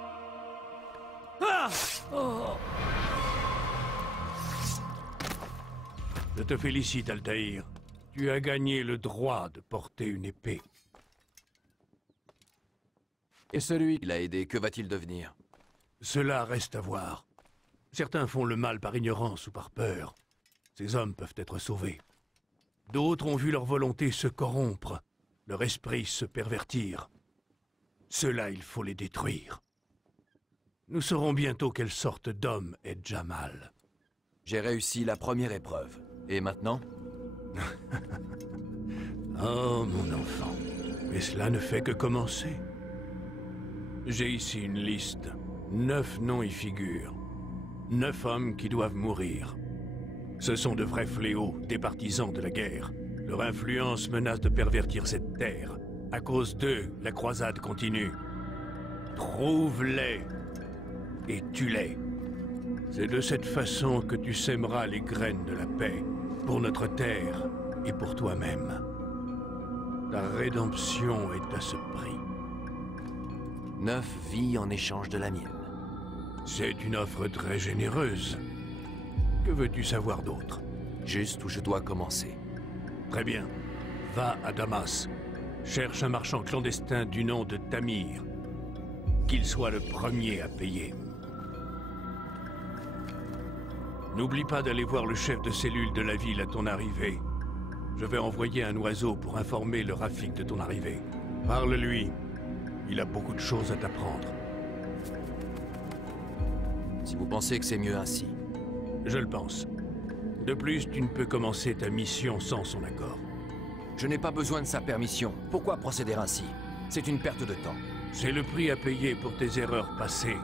Ah! Oh! Je te félicite, Altaïr. Tu as gagné le droit de porter une épée. Et celui qui l'a aidé, que va-t-il devenir? Cela reste à voir. Certains font le mal par ignorance ou par peur. Ces hommes peuvent être sauvés. D'autres ont vu leur volonté se corrompre, leur esprit se pervertir. Ceux-là, il faut les détruire. Nous saurons bientôt quelle sorte d'homme est Jamal. J'ai réussi la première épreuve. Et maintenant? Oh, mon enfant. Mais cela ne fait que commencer. J'ai ici une liste. 9 noms y figurent. 9 hommes qui doivent mourir. Ce sont de vrais fléaux, des partisans de la guerre. Leur influence menace de pervertir cette terre. À cause d'eux, la croisade continue. Trouve-les et tue-les. C'est de cette façon que tu sèmeras les graines de la paix, pour notre terre et pour toi-même. Ta rédemption est à ce prix. 9 vies en échange de la mienne. C'est une offre très généreuse. Que veux-tu savoir d'autre? Juste où je dois commencer. Très bien. Va à Damas. Cherche un marchand clandestin du nom de Tamir. Qu'il soit le premier à payer. N'oublie pas d'aller voir le chef de cellule de la ville à ton arrivée. Je vais envoyer un oiseau pour informer le Rafik de ton arrivée. Parle-lui. Il a beaucoup de choses à t'apprendre. Si vous pensez que c'est mieux ainsi. Je le pense. De plus, tu ne peux commencer ta mission sans son accord. Je n'ai pas besoin de sa permission. Pourquoi procéder ainsi? C'est une perte de temps. C'est le prix à payer pour tes erreurs passées.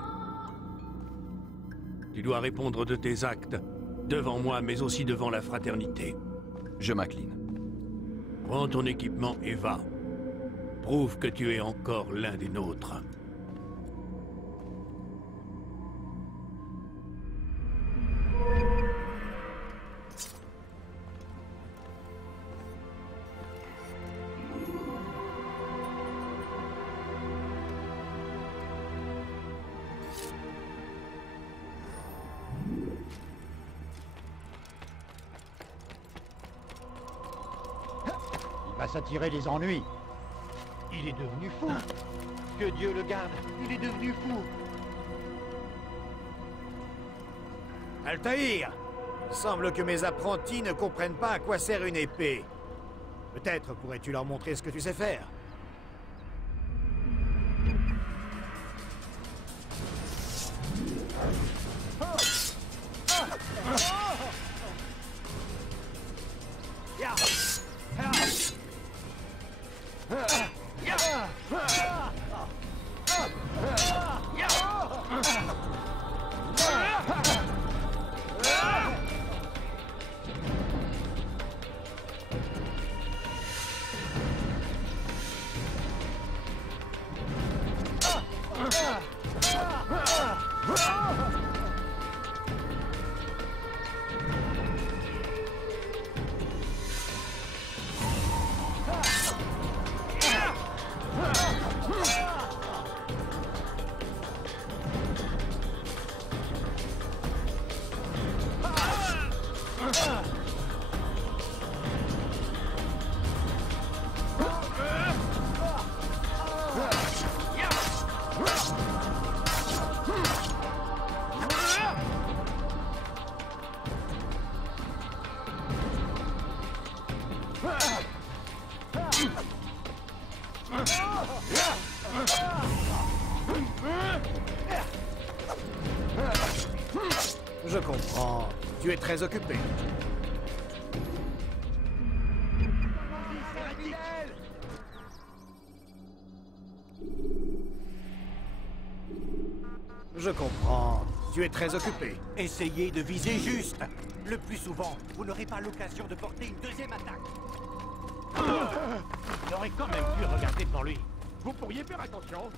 Tu dois répondre de tes actes, devant moi, mais aussi devant la fraternité. Je m'incline. Prends ton équipement et va. Prouve que tu es encore l'un des nôtres. Va s'attirer les ennuis. Il est devenu fou. Que Dieu le garde, il est devenu fou. Altaïr! Il semble que mes apprentis ne comprennent pas à quoi sert une épée. Peut-être pourrais-tu leur montrer ce que tu sais faire. Je comprends. Tu es très occupé. Je comprends. Tu es très occupé. Essayez de viser juste. Le plus souvent, vous n'aurez pas l'occasion de porter une deuxième attaque. J'aurais quand même pu regarder pour lui. Vous pourriez faire attention.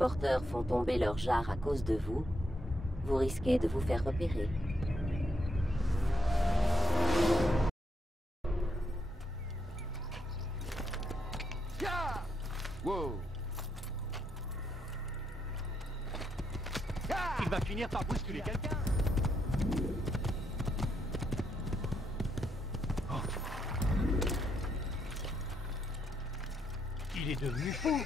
porteurs font tomber leur jarre à cause de vous, vous risquez de vous faire repérer. Wow. Il va finir par bousculer quelqu'un. Oh. Il est devenu fou.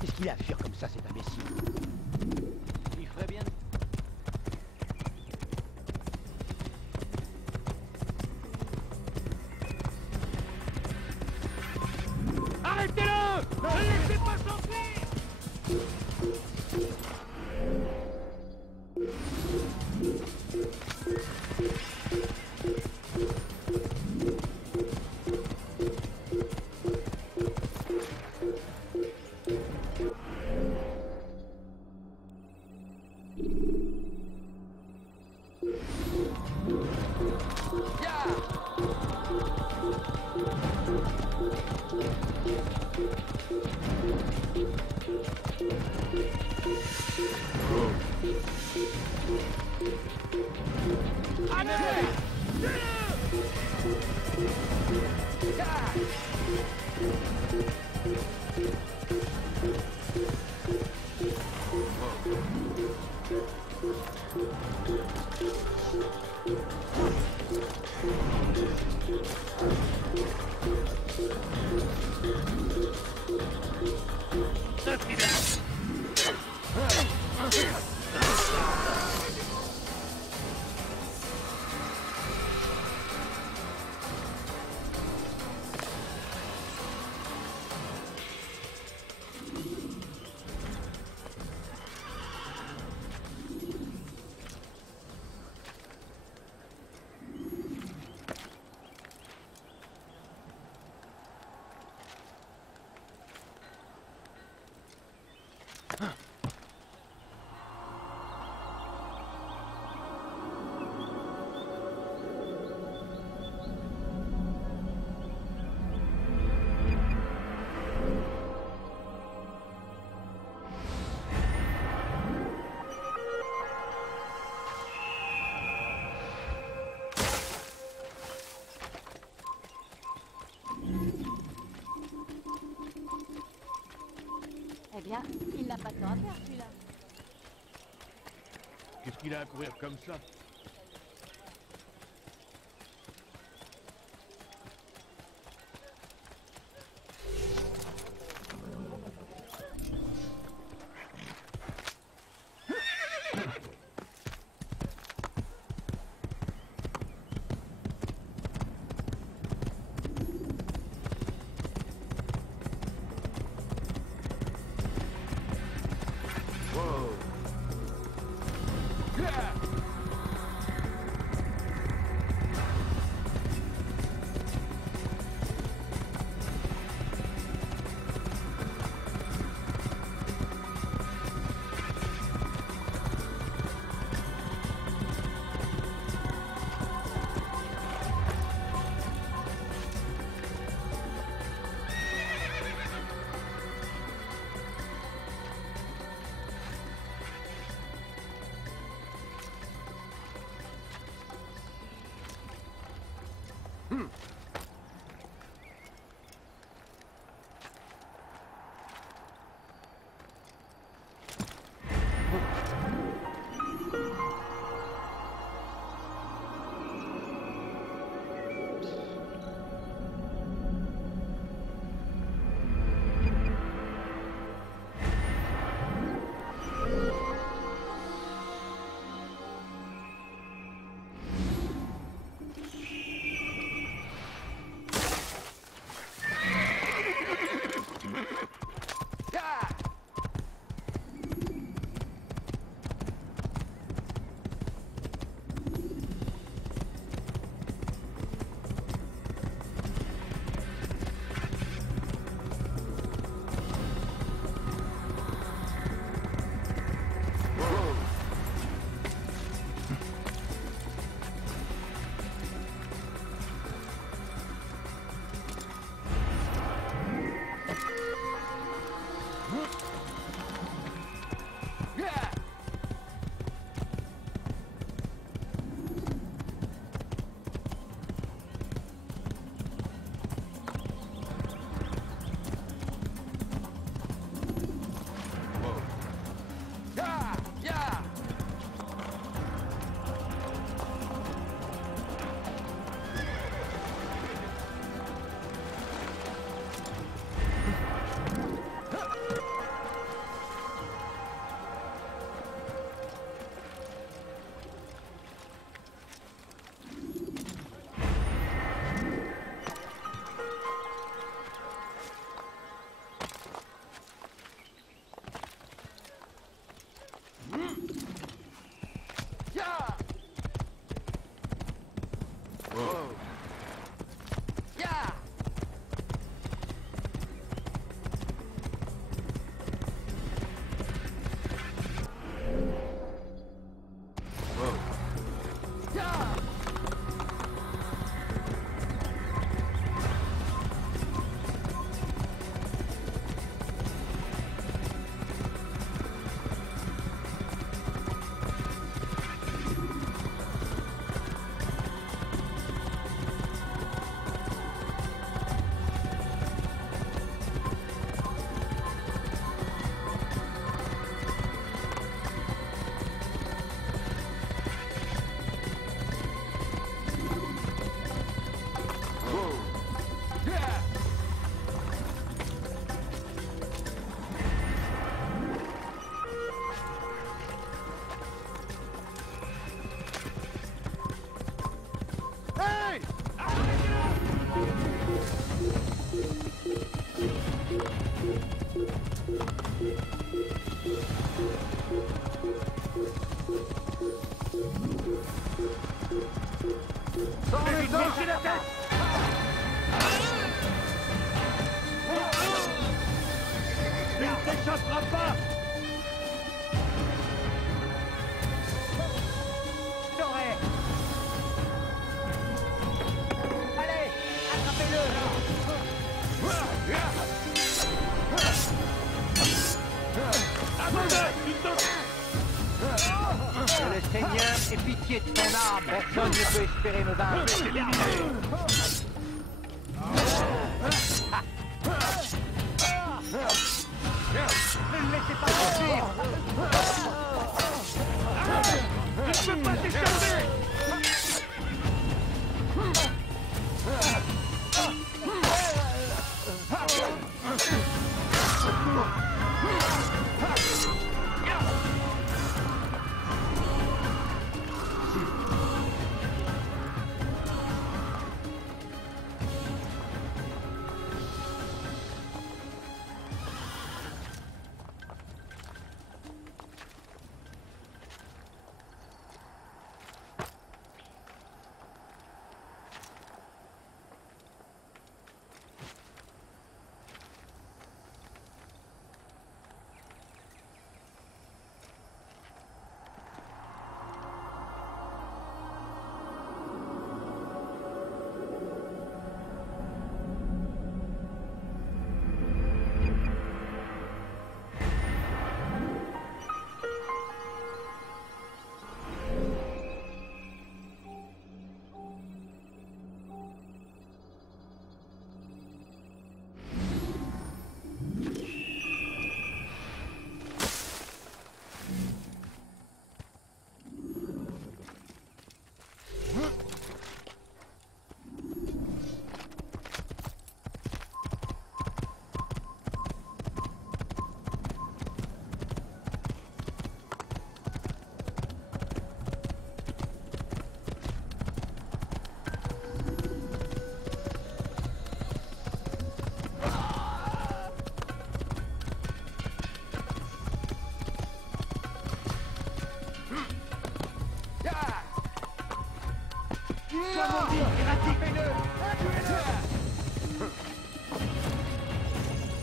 Qu'est-ce qu'il a à fuir comme ça, cet imbécile? Il ferait bien... Arrêtez-le! Ne laissez pas s'enfuir! Eh bien, il n'a pas de temps à faire, celui-là. Qu'est-ce qu'il a à courir comme ça? pas! Doré! Allez, attrapez-le! Que le Seigneur ait pitié de ton âme. Personne ne peut espérer me vaincre. Ne le laissez pas sortir. Je ne peux pas t'échapper.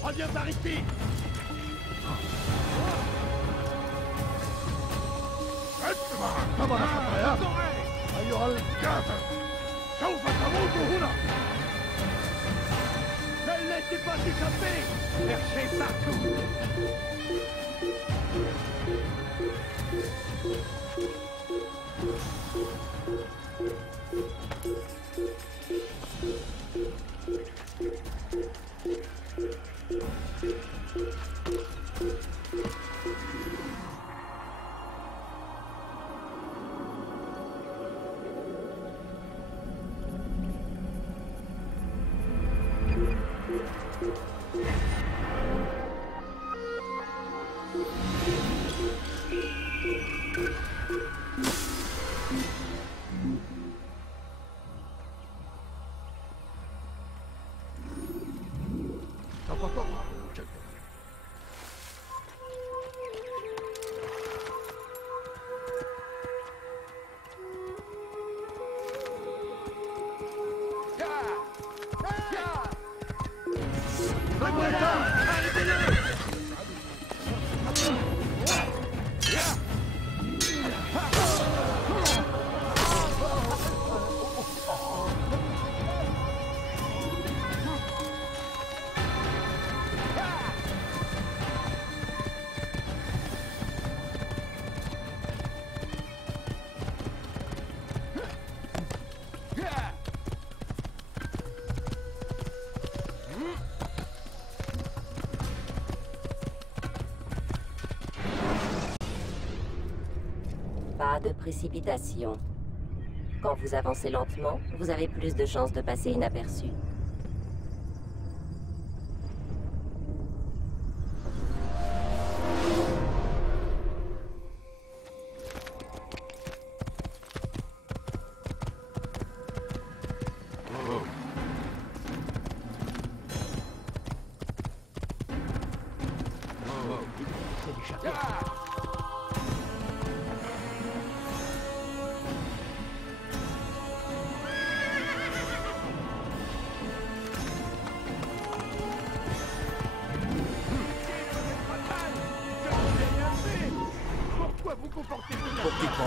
Reviens par ici! أيها الكافر سوف تموت هنا! Ne le laissez pas s'échapper! Cherchez partout! Pas de précipitation. Quand vous avancez lentement, vous avez plus de chances de passer inaperçu.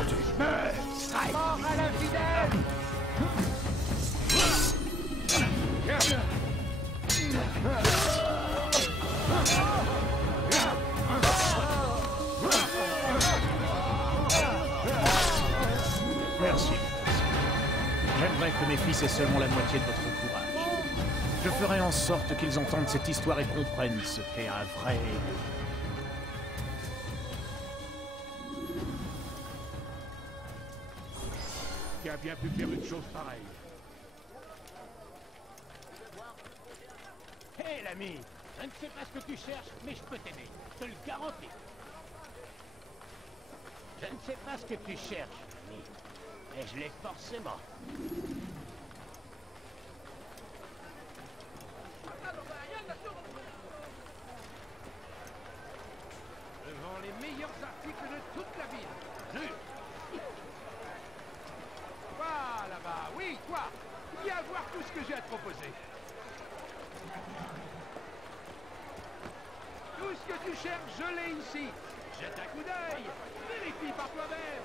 entendu. Mort à l'infidèle! Merci. J'aimerais que mes fils aient seulement la moitié de votre courage. Je ferai en sorte qu'ils entendent cette histoire et comprennent ce qu'est un vrai héros. Qui a bien pu faire une chose pareille? Hé l'ami, je ne sais pas ce que tu cherches, mais je peux t'aider. Je te le garantis. Je ne sais pas ce que tu cherches, ami, mais je l'ai forcément. Devant les meilleurs articles de toute la ville. Jure. Va là-bas, oui, toi. Viens voir tout ce que j'ai à te proposer. Tout ce que tu cherches, je l'ai ici. Jette un coup d'œil. Vérifie par toi-même.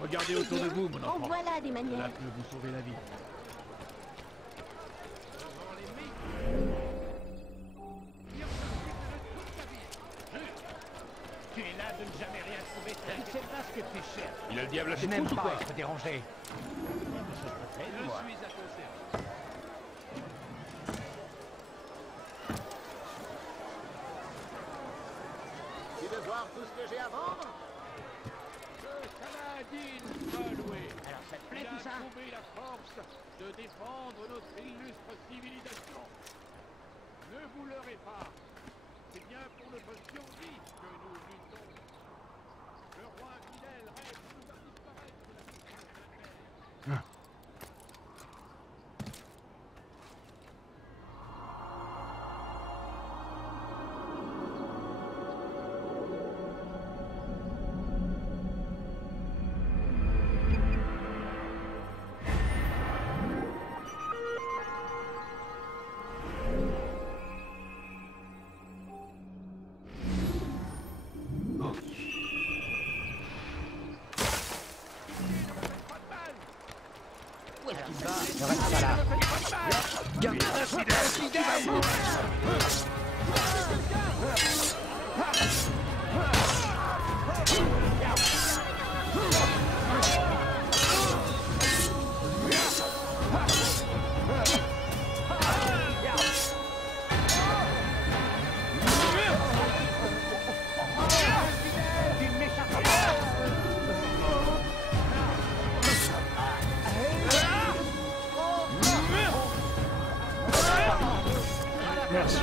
Regardez autour de vous, mon enfant. En voilà des manières. Cela peut vous sauver la vie. Tu es là de ne jamais rien trouver. Je ne sais pas ce que tu cherches. Il a le diable à ses N'aime trousses ou pas quoi? être dérangé. Je suis à ton service. Tu veux voir tout ce que j'ai à vendre? Ce Saladin va louer. Alors ça te plaît Il tout a ça? trouvé la force de défendre notre illustre civilisation. Ne vous leurrez pas. C'est bien pour notre survie que nous luttons. Le roi fidèle rêve de nous faire disparaître de la surface de la terre. Ne reste pas là. Garde Merci.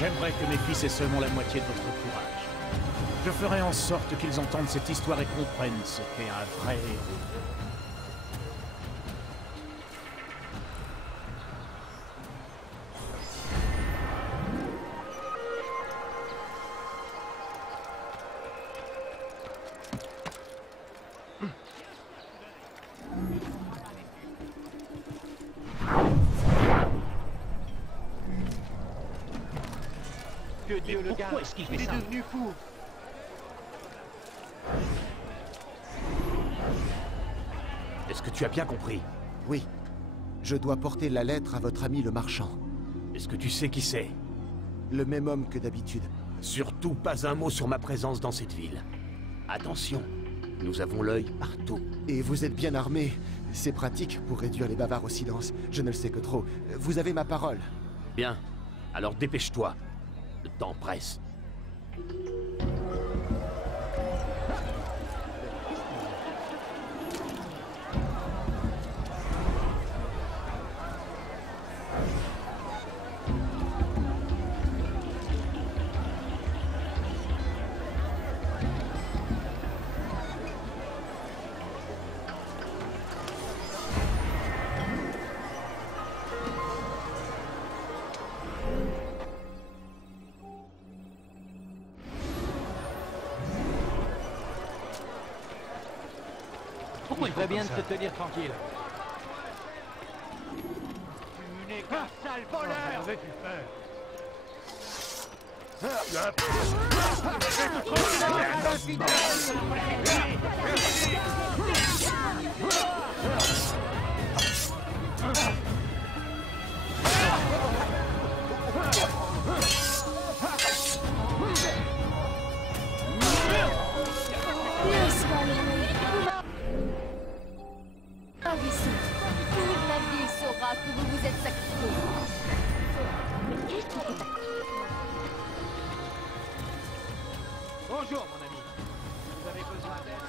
J'aimerais que mes fils aient seulement la moitié de votre courage. Je ferai en sorte qu'ils entendent cette histoire et comprennent ce qu'est un vrai héros. Que Dieu le garde. Pourquoi est-ce qu'il fait Il est ça? devenu fou. Est-ce que tu as bien compris? Oui. Je dois porter la lettre à votre ami le marchand. Est-ce que tu sais qui c'est? Le même homme que d'habitude. Surtout pas un mot sur ma présence dans cette ville. Attention, nous avons l'œil partout. Et vous êtes bien armé. C'est pratique pour réduire les bavards au silence. Je ne le sais que trop. Vous avez ma parole. Bien, alors dépêche-toi. Le temps presse. ferais bien de te tenir tranquille. Tu n'es qu'un sale voleur! Qu'avais-tu fait? Toute la ville saura que vous vous êtes sacrifié. Mais qu'est-ce qui s'est passé? Bonjour, mon ami. Vous avez besoin d'aide?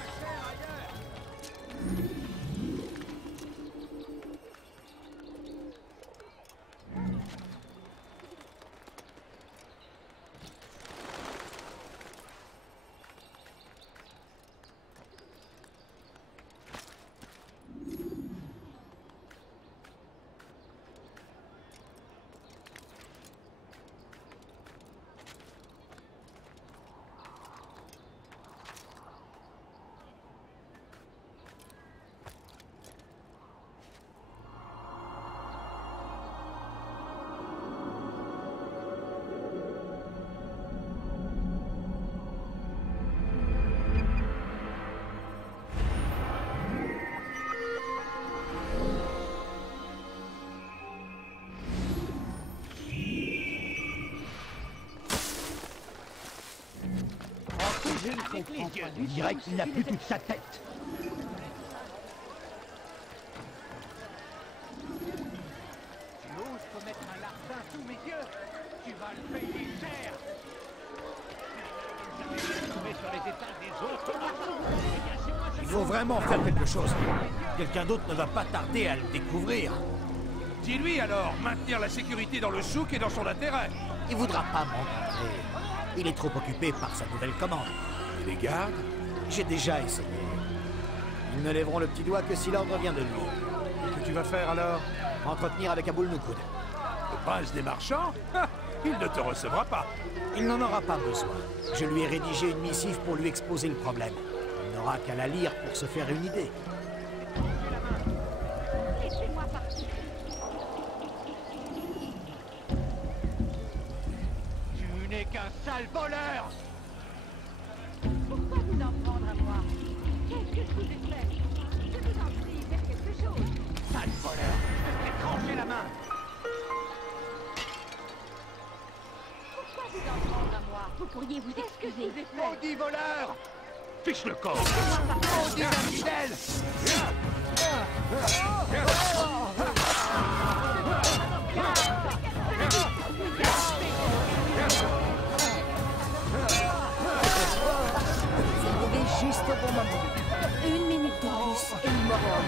Je ne comprends pas. Il dirait qu'il n'a plus toute sa tête. Tu oses commettre un larcin sous mes yeux? Tu vas le payer cher! Tomber sur les états des autres marchands! Il faut vraiment faire quelque chose. Quelqu'un d'autre ne va pas tarder à le découvrir. Dis-lui alors, maintenir la sécurité dans le souk et dans son intérêt. Il voudra pas m'encontrer. Il est trop occupé par sa nouvelle commande. Et les gardes? J'ai déjà essayé. Ils ne lèveront le petit doigt que si l'ordre vient de lui. Et que tu vas faire alors? Entretenir avec Aboul Noukoud. Le prince des marchands? Il ne te recevra pas. Il n'en aura pas besoin. Je lui ai rédigé une missive pour lui exposer le problème. Il n'aura qu'à la lire pour se faire une idée. Laissez-moi partir. Tu n'es qu'un sale voleur! Pourquoi vous en prendre à moi? Qu'est-ce que je vous ai fait? Je vous en prie, faites quelque chose. Sale voleur! Je t'ai tranché la main! Pourquoi vous en prendre à moi? Vous pourriez vous excuser. Maudit voleur! Fiche le corps! Maudit infidèle! Juste au bon moment. Une minute de plus et il m'aurait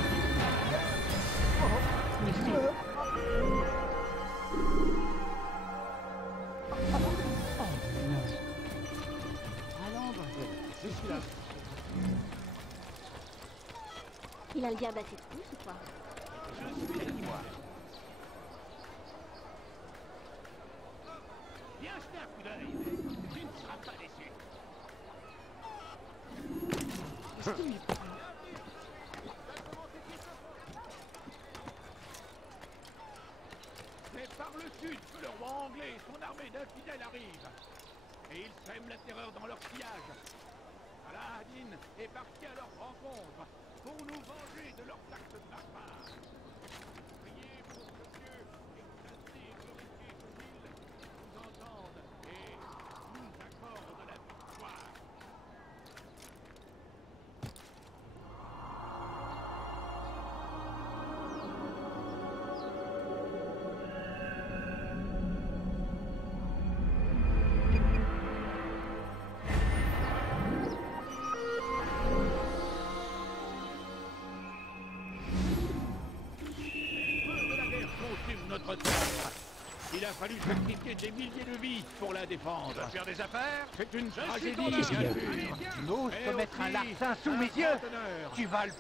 Il a le diable assez de pouce ou quoi? Je suis avec moi. Viens jeter un coup d'œil. Tu ne seras pas déçu. C'est par le sud que le roi anglais et son armée d'infidèles arrivent. Et ils sèment la terreur dans leur sillage. Saladin est parti à leur rencontre pour nous venger de leurs actes barbares. Priez pour que Dieu, exalté et glorifié comme il, nous entende et nous accorde la victoire. Notre terre. Il a fallu sacrifier des milliers de vies pour la défendre. Tu vas faire des affaires? C'est une tragédie, bien sûr. Tu oses commettre un larcin sous mes yeux? Tu vas le